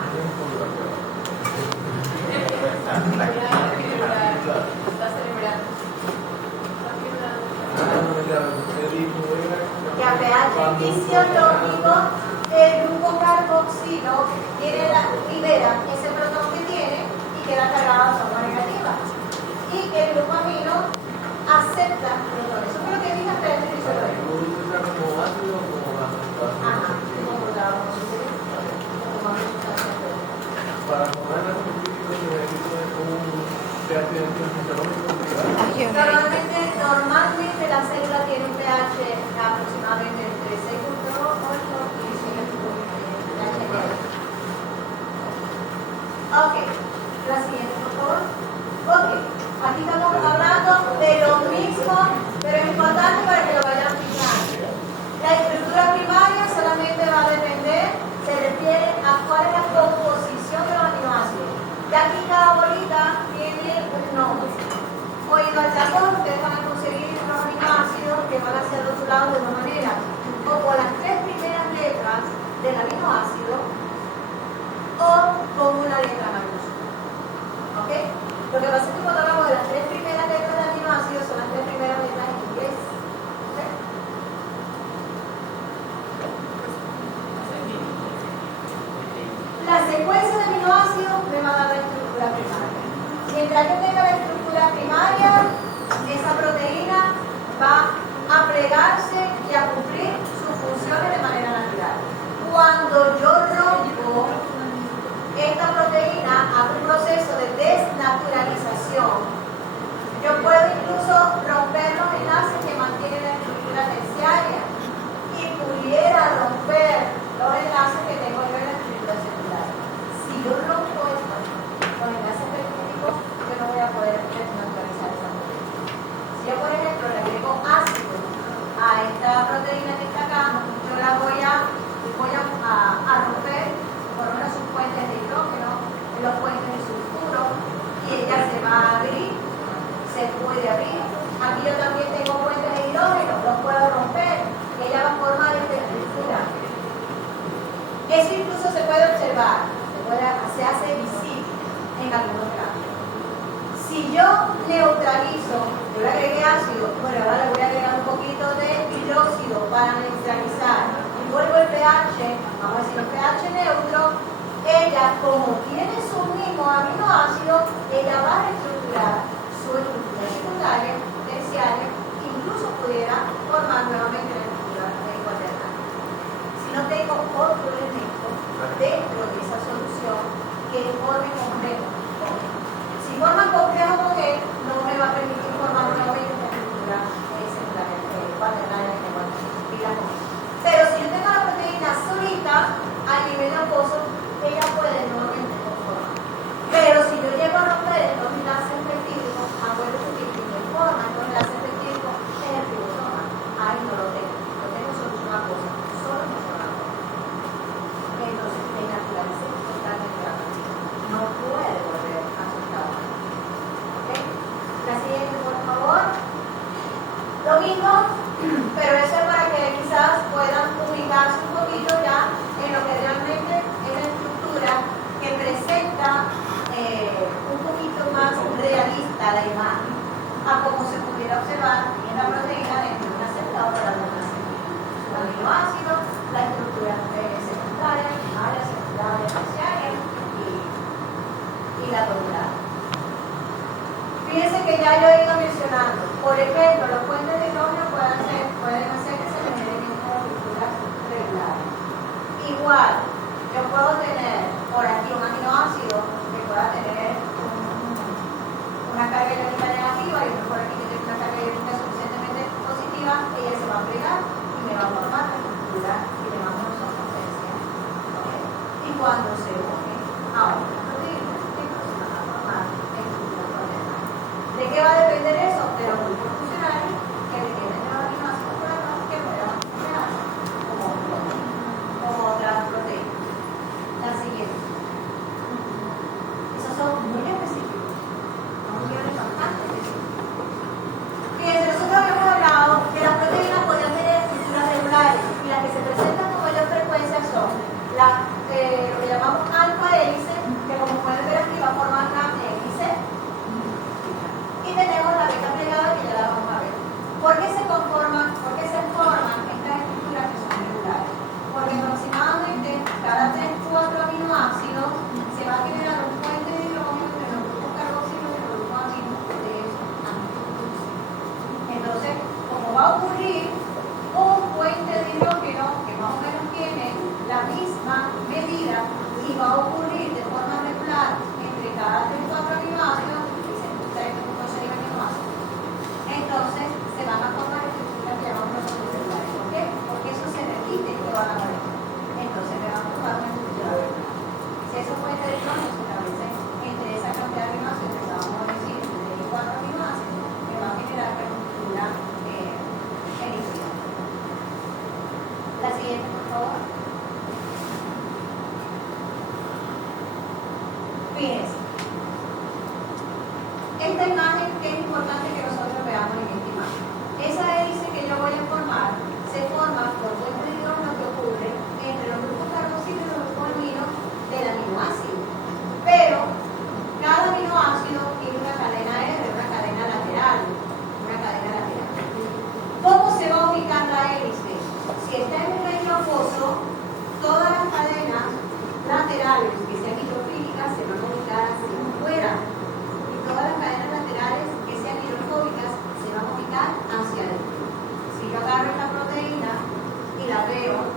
Que a pH fisiológico, el grupo carboxilo libera ese protón que tiene y queda cargado de forma negativa. Y el grupo amino acepta protones. Eso fue lo que dije a pH fisiológico. Ajá, para formar las científicos se necesita un pH fisiológico. Normalmente la célula tiene un pH aproximadamente entre 6.8 y 7.8. Ok, la siguiente por favor. Ok, aquí estamos hablando de lo mismo, pero es importante para que lo vayan fijando. La estructura primaria solamente va a depender, se refiere a cuál es la composición de los aminoácidos. Y aquí cada bolita tiene un nombre. Oído al tapón, ustedes van a conseguir unos aminoácidos que van a ser rotulados de una manera, o con las 3 primeras letras del aminoácido, o con una letra mayúscula. ¿Ok? Lo que pasa es que cuando hablamos de las 3 primeras letras del aminoácido, son las 3 primeras letras en inglés. ¿Ok? La secuencia de aminoácidos me va a dar la estructura primaria. Mientras yo tenga la estructura primaria, digo, bueno, ahora le voy a agregar un poquito de hidróxido para neutralizar. Y vuelvo el pH, vamos a decir el pH neutro. Ella, como tiene su mismo aminoácido, ella va a reestructurar su estructura secundaria, terciaria, incluso pudiera formar nuevamente la estructura cuaternaria. Si no tengo otro elemento dentro de esa solución que forme complejo con él. Si forma complejo con él, no me va a permitir formar nuevamente la estructura secundaria, cuaternaria, pero si yo tengo la proteína solita a nivel acuoso, ella puede nuevamente conformar. Pero si yo llego a romper el enlace peptídico, acuérdense que quien me forma el enlace peptídico es el ribosoma. Ahí no lo tengo solo una cosa, solo no forma. Entonces me naturalicé totalmente la proteína. No puede volver a su estado. ¿Ok? La siguiente, por favor. Lo mismo, pero eso es para que quizás puedan ubicarse un poquito ya en lo que realmente es la estructura que presenta un poquito más realista la imagen a como se pudiera observar en la proteína dentro de una célula o para una célula. Su aminoácido, la estructura secundaria, primaria, secundaria, terciaria y la tubular. Fíjense que ya yo he ido mencionando, por ejemplo, los puentes de hidrógeno pueden hacer que se generen estructuras regulares. Igual, yo puedo tener por aquí un aminoácido que pueda tener una carga eléctrica negativa y otro por aquí que tiene una carga eléctrica suficientemente positiva, ella se va a pegar y me va a formar la estructura que llamamos nosotros terciaria. ¿Okay? Y cuando se une a otra proteína, entonces van a formar estructuras cuaternaria. ¿De qué va a depender eso? De los grupos funcionales que requieren de los aminoácidos que puedan funcionar como otras proteínas. La siguiente. Esos son muy específicos. Son bastante específicos. Fíjense, nosotros habíamos hablado que las proteínas podían tener estructuras regulares y las que se presentan con mayor frecuencia son lo que llamamos alfa hélice, que como pueden ver aquí va a formar una hélice. Y tenemos la beta plegada que ya la vamos a ver. ¿Por qué se forman estas estructuras que son regulares? Porque aproximadamente cada 3-4 aminoácidos se va a generar un puente de hidrógeno entre los grupos carboxilo y los grupos aminos de esos aminoácidos. Entonces, como va a ocurrir un puente de hidrógeno que más o menos tiene la misma medida y va a ocurrir de forma regular entre cada 3-4 aminoácidos, entonces se van a formar estructuras que llamamos nosotros regulares. ¿Por qué? Porque eso se repite que van a morir. Entonces me van a formar una estructura regular. Si eso puede ser hidrógeno, se establece entre esa cantidad de aminoácidos que vamos a decir, entre 4 aminoácidos, que va a generar una estructura elíptica. La siguiente, por favor. Fíjense. Esta imagen es importante que nosotros veamos en esta imagen. Esa hélice que yo voy a formar se forma por puentes de hidrógeno que ocurre entre los grupos carboxilo y los grupos aminos del aminoácido. Pero cada aminoácido tiene una cadena R, una cadena lateral. ¿Cómo se va a ubicar la hélice? Si está en un medio acuoso, todas las cadenas laterales que sean hidrofílicas se van a ubicar hacia afuera. Todas las cadenas laterales que sean hidrofóbicas se van a ubicar hacia adentro. Si yo agarro esta proteína y la veo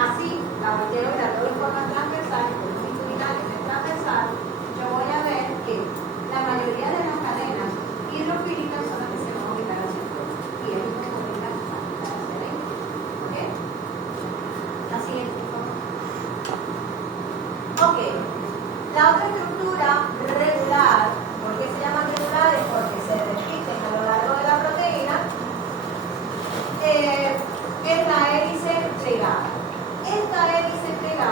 así, la volteo y la veo de forma transversal, longitudinal y transversal, yo voy a ver que la mayoría de las cadenas hidrofílicas son las que se van a ubicar hacia afuera y ellos se van a ubicar hacia adentro. ¿Ok? La siguiente, por favor. Ok. La otra estructura regular. ¿Por qué se llaman regulares? Porque se repiten a lo largo de la proteína. Es la hélice plegada. Esta hélice plegada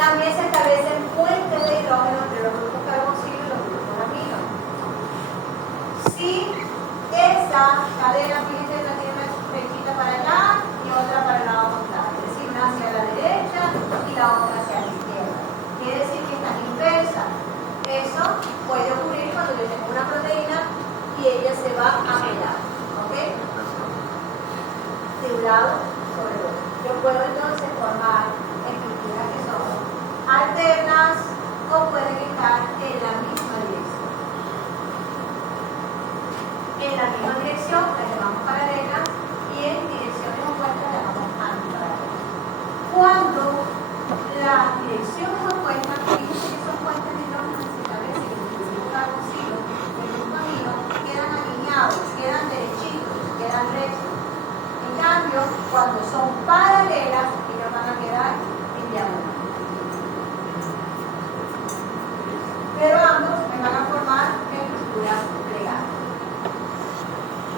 También se establecen puentes de hidrógeno entre los grupos carboxilo y los grupos amino. Si esa cadena, fíjense, la tiene una flechita para allá y otra para el lado contrario, es decir, una hacia la derecha y la otra hacia la izquierda. Quiere decir que están inversas. Eso puede ocurrir cuando yo tengo una proteína y ella se va a pegar, ¿ok? De un lado sobre el otro. Yo puedo entonces formar estructuras que son alternas o pueden estar en la misma dirección. En la misma dirección las llamamos paralelas y en direcciones opuestas las llamamos antiparalelas. Cuando las direcciones opuestas, fíjense que son puentes de hidrógeno que se establecen en el grupo carboxilo, el grupo amino, quedan alineados, quedan derechitos, quedan rectos. En cambio, cuando son paralelas, ellos van a quedar en diagonal. Pero ambos me van a formar estructuras plegadas.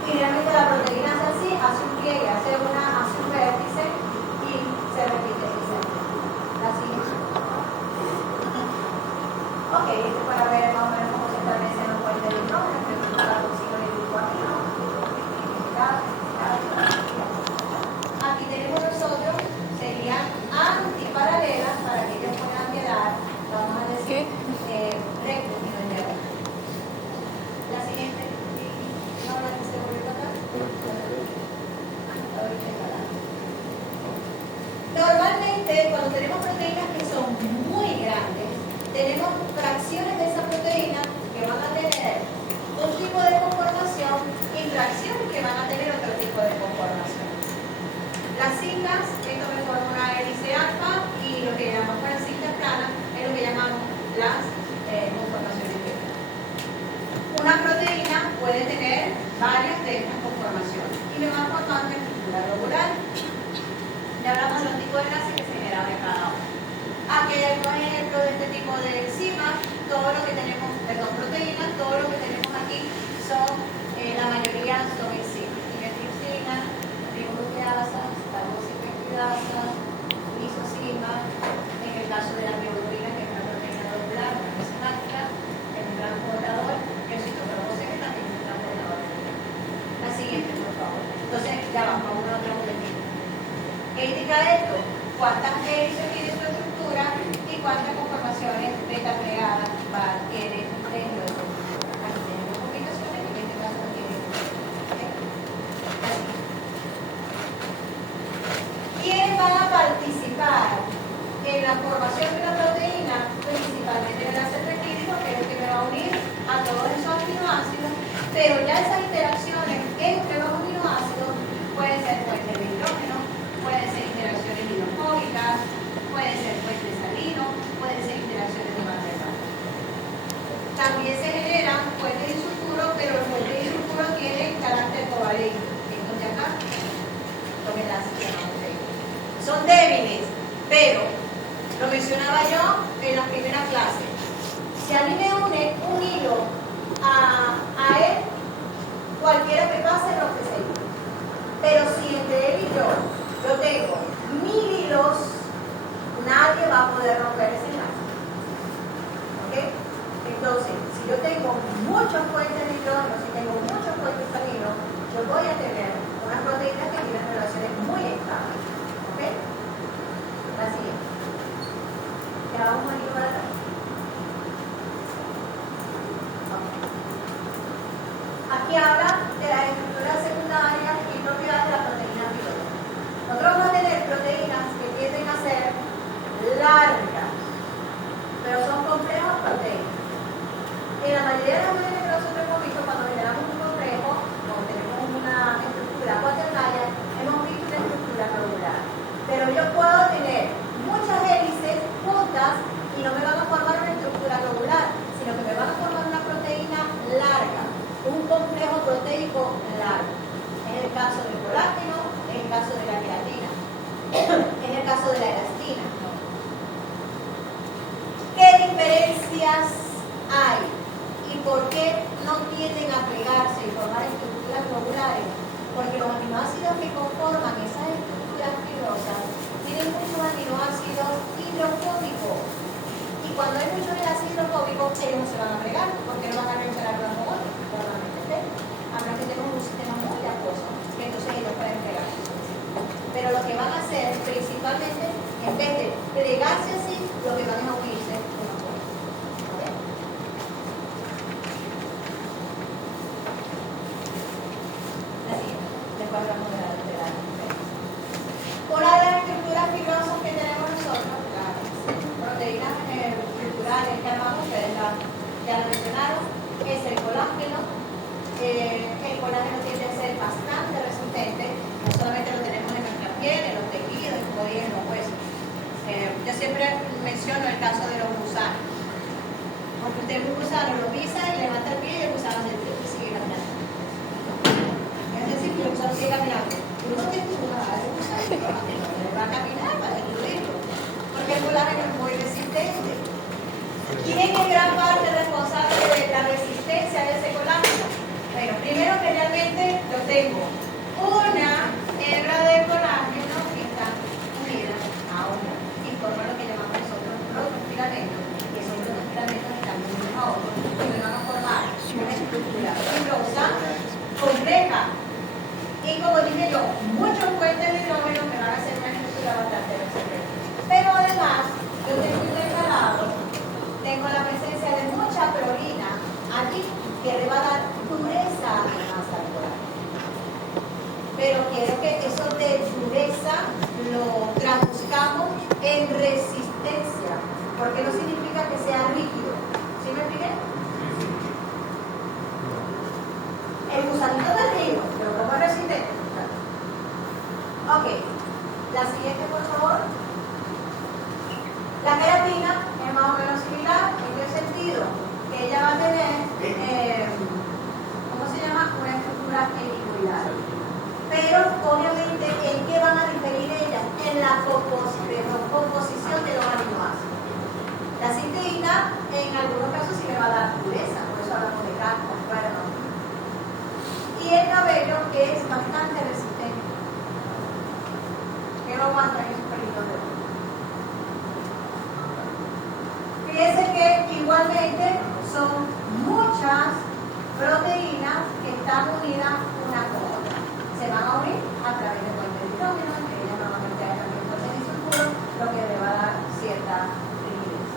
Finalmente la proteína hace así, hace un pliegue, hace un vértice y se repite ese. La siguiente. Ok, esto es para ver más o menos cómo se establecen los puentes de hidrógeno entre el grupo carboxilo y el grupo amino. Aquí tenemos nosotros, serían antiparalelas para que ellos puedan quedar, vamos a decir, rectos y no en diagonal. La siguiente, no la que se volvió a tocar. Normalmente, cuando tenemos proteínas que son muy grandes, tenemos fracciones de esa proteína que van a tener un tipo de conformación y fracciones que van a tener otro tipo de conformación. Las cintas, esto me forma una hélice alfa y lo que llamamos las cintas planas es lo que llamamos las conformaciones planas. Una proteína puede tener varias de estas conformaciones y me va formando una estructura globular. Ya hablamos de los tipos de enlaces que se generan en cada uno. Aquí hay un ejemplo de este tipo de enzimas. Todo lo que tenemos, perdón, proteínas, todo lo que tenemos aquí son, la mayoría son enzimas. Dimetiricina, ribonucleasas, carboxipeptidasas, lisosima. En el caso de la globulina, que es una proteína globular, una enzimática, es un transportador, y el citocromo-6 también es un transportador. La siguiente, por favor. Entonces, ya vamos a una otra molécula. ¿Qué indica esto? ¿Cuántas hélices tiene su estructura y cuántas conformaciones beta plegadas tiene dentro de su estructura? Aquí tenemos combinaciones y en este caso no tiene. Así. ¿Quiénes van a participar en la formación de la proteína? Principalmente el enlace peptídico, que es el que me va a unir a todos esos aminoácidos, pero ya esas interacciones entre los aminoácidos pueden ser puentes de hidrógeno, pueden ser interacciones hidrofóbicas, pueden ser puentes salinos, pueden ser interacciones de Van der Waals. También se generan puentes de sulfuro, pero los puentes de sulfuro tienen carácter covalente. Estos de acá, los enlaces que llamamos débiles. Son débiles, pero lo mencionaba yo en la primera clase. Si a mí me une un hilo a él, cualquiera que pase lo que sea. Pero si entre él y yo tengo 1000 hilos, nadie va a poder romper ese enlace. ¿Ok? Entonces, si yo tengo muchos puentes de hidrógeno, si tengo muchos puentes salinos, yo voy a tener unas proteínas que tienen relaciones muy estables. ¿Ok? La siguiente. Ya vamos a ir para atrás. Aquí habla de las estructuras secundarias y propiedades de la proteína pilosa. Nosotros vamos a tener proteínas que tienden a ser largas, pero son complejos proteicos. En la mayoría de las maneras que nosotros hemos visto, cuando generamos un complejo o tenemos una estructura cuaternaria, hemos visto una estructura globular. Pero yo puedo tener muchas hélices juntas y no me van a formar una estructura globular, sino que me van a formar una proteína larga, un complejo proteico largo. En el caso del colágeno, en el caso de la creatina, en el caso de la elastina. ¿Qué diferencias hay? ¿Y por qué no tienden a plegarse y formar estructuras globulares? Porque los aminoácidos que conforman esas estructuras fibrosas tienen muchos aminoácidos hidrofóbicos. el ácido hidrofóbico, ellos no se van a fregar, porque no van a recuperar uno con otro, normalmente. A menos que tengan un sistema muy acuoso, que entonces ellos pueden fregar. Pero lo que van a hacer, principalmente, en vez de plegarse así, lo que van es a unirse uno con otro. ¿Vale? La siguiente, después hablamos de la diferencia. Una de las estructuras fibrosas que tenemos nosotros, las proteínas estructurales que armamos, ustedes ya lo mencionaron, es el colágeno. El colágeno tiende a ser bastante resistente, no solamente lo tenemos en nuestra piel, en los tejidos, como dije, en los huesos. Yo siempre menciono el caso de los gusanos. Porque usted un gusano lo pisa y levanta el pie y el gusano se sigue caminando. Es decir, que el gusano sigue caminando. Uno tiene que jugar, el gusano va a caminar para destruirlo. Porque el colágeno es muy resistente. ¿Quién es gran parte responsable de la resistencia de ese colágeno? Bueno, primero que realmente yo tengo una hebra de colágeno que está unida a una y forma lo que llamamos nosotros protofilamentos, que son protofilamentos que están unidos a otros y me van a formar una estructura fibrosa compleja. Y como dije yo, muchos puentes de hidrógeno me van a hacer una estructura bastante resistente. Pero además, yo tengo intercalado, tengo la presencia de mucha prolina allí que le va a dar dureza a la masa del colágeno. Pero quiero que eso de dureza lo traduzcamos en resistencia, porque no significa que sea rígido. ¿Sí me expliqué? El gusanito del río, pero como es resistente. Ok, la siguiente por favor. La queratina es más o menos similar. ¿En qué sentido? Que ella va a tener, ¿cómo se llama? Una estructura helicoidal. Pero obviamente, ¿en qué van a diferir ellas? En la composición de los aminoácidos. La cisteína, en algunos casos, sí le va a dar dureza, por eso hablamos de cascos, cuernos. Y el cabello, que es bastante resistente, que no aguanta esos pelitos de oro. Fíjense que igualmente son muchas proteínas que están unidas una con otra. Se van a unir a través de puentes de hidrógeno, que ellas normalmente hay también puentes disulfuros, lo que le va a dar cierta rigidez.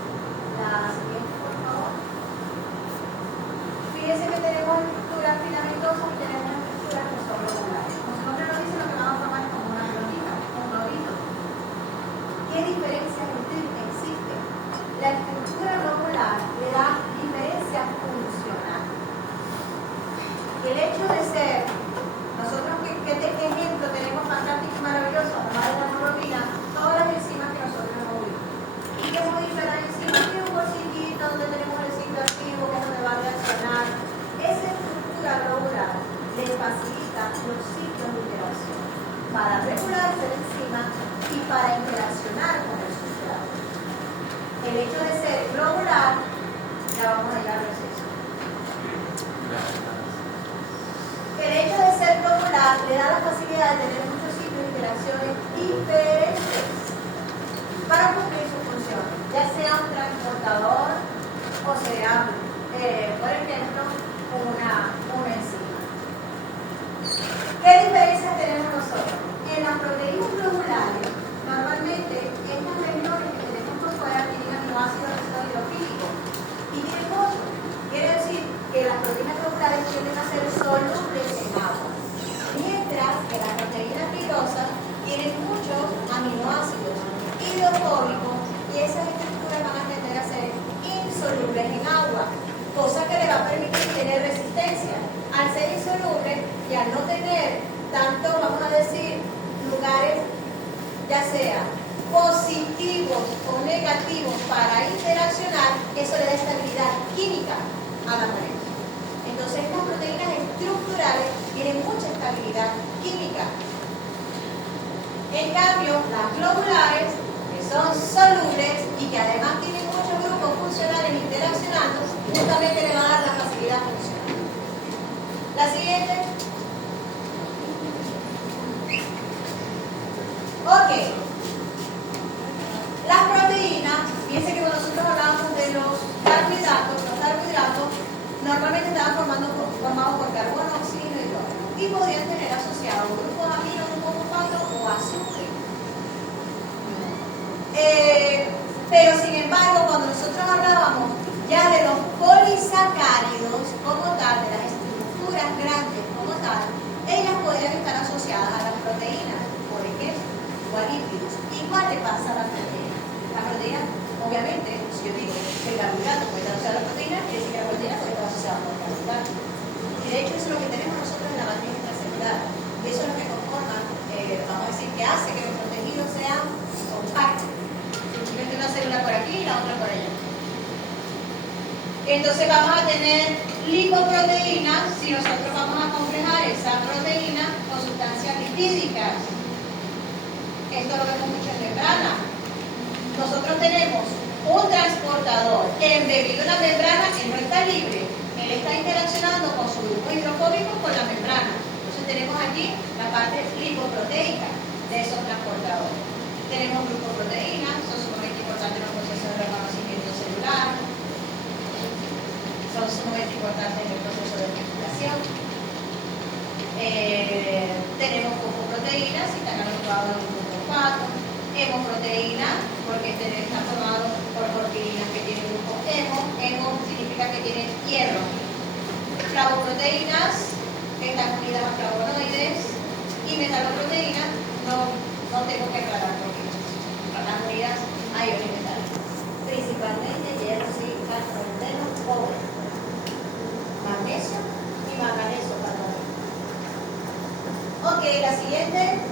La siguiente, por favor. Fíjense que tenemos estructuras filamentosas y tenemos estructuras que son regulares. Como su nombre lo dice, lo que van a formar es como una globita, un globito. ¿Qué diferencia existe? La estructura globular le da diferencia funcional. El hecho de ser, nosotros ¿qué ejemplo tenemos fantástico y maravilloso? Además de la hemoglobina, todas las enzimas que nosotros hemos visto. ¿Y qué hemos dicho de las enzimas? Que un bolsillito donde tenemos el ciclo activo que es donde va a reaccionar. Esa estructura globular le facilita los ciclos de interacción para regularse la enzima y para interaccionar con el sustrato. El hecho de ser globular, ya vamos a llegar al proceso. El hecho de ser globular le da la facilidad de tener muchos ciclos de interacciones diferentes para cumplir su función, ya sea un transportador o sea, por ejemplo, una enzima. ¿Qué diferencias tenemos nosotros? En las proteínas globulares, normalmente estas regiones que tenemos por fuera tienen aminoácidos que son hidrofílicos y tienen 8. Quiere decir que las proteínas globulares tienden a ser solubles en agua, mientras que las proteínas fibrosas tienen muchos aminoácidos hidrofóbicos y esas estructuras van a tender a ser insolubles en agua, cosa que le va a permitir tener resistencia. Al ser insoluble y al no tener tanto, vamos a decir, lugares ya sea positivos o negativos para interaccionar, eso le da estabilidad química a la molécula. Entonces estas proteínas estructurales tienen mucha estabilidad química. En cambio, las globulares, que son solubles y que además tienen muchos grupos funcionales interaccionando, justamente le va a dar la facilidad funcional. La siguiente. Ok. Las proteínas, fíjense que cuando nosotros hablamos de los Pero sin embargo, cuando nosotros hablábamos ya de los polisacáridos como tal, de las estructuras grandes como tal, ellas podrían estar asociadas a las proteínas, por ejemplo, o a lípidos. Igual le pasa a la proteína. La proteína, obviamente, si yo digo que el carbohidrato puede estar asociado a la proteína, quiere decir que la proteína puede estar asociada a los carbohidratos. Y de hecho eso es lo que tenemos nosotros en la matriz intracelular. Y eso es lo que conforma, vamos a decir, que hace que nuestros tejidos sean compactos. Simplemente una célula por aquí y la otra por allá. Entonces vamos a tener lipoproteínas si nosotros vamos a complejar esa proteína con sustancias lipídicas. Esto lo vemos mucho en membrana. Nosotros tenemos un transportador embebido en la membrana que no está libre. Él está interaccionando con su grupo hidrofóbico con la membrana. Entonces tenemos aquí la parte lipoproteica de esos transportadores. Tenemos glucoproteínas, son sumamente importantes en los procesos de reconocimiento celular. Son sumamente importantes en el proceso de investigación. Tenemos fosfoproteínas, si están agrupados en un fosfato. Hemoproteínas, porque está formado por proteínas que tienen grupo hemo. Hemo significa que tienen hierro. Flavoproteínas, que están unidas a flavonoides. Y metaloproteínas, no tengo que aclarar porque están unidas a iones metálicos. Principalmente hierro, zinc, carbono, cobre, magnesio y manganeso. Ok, la siguiente.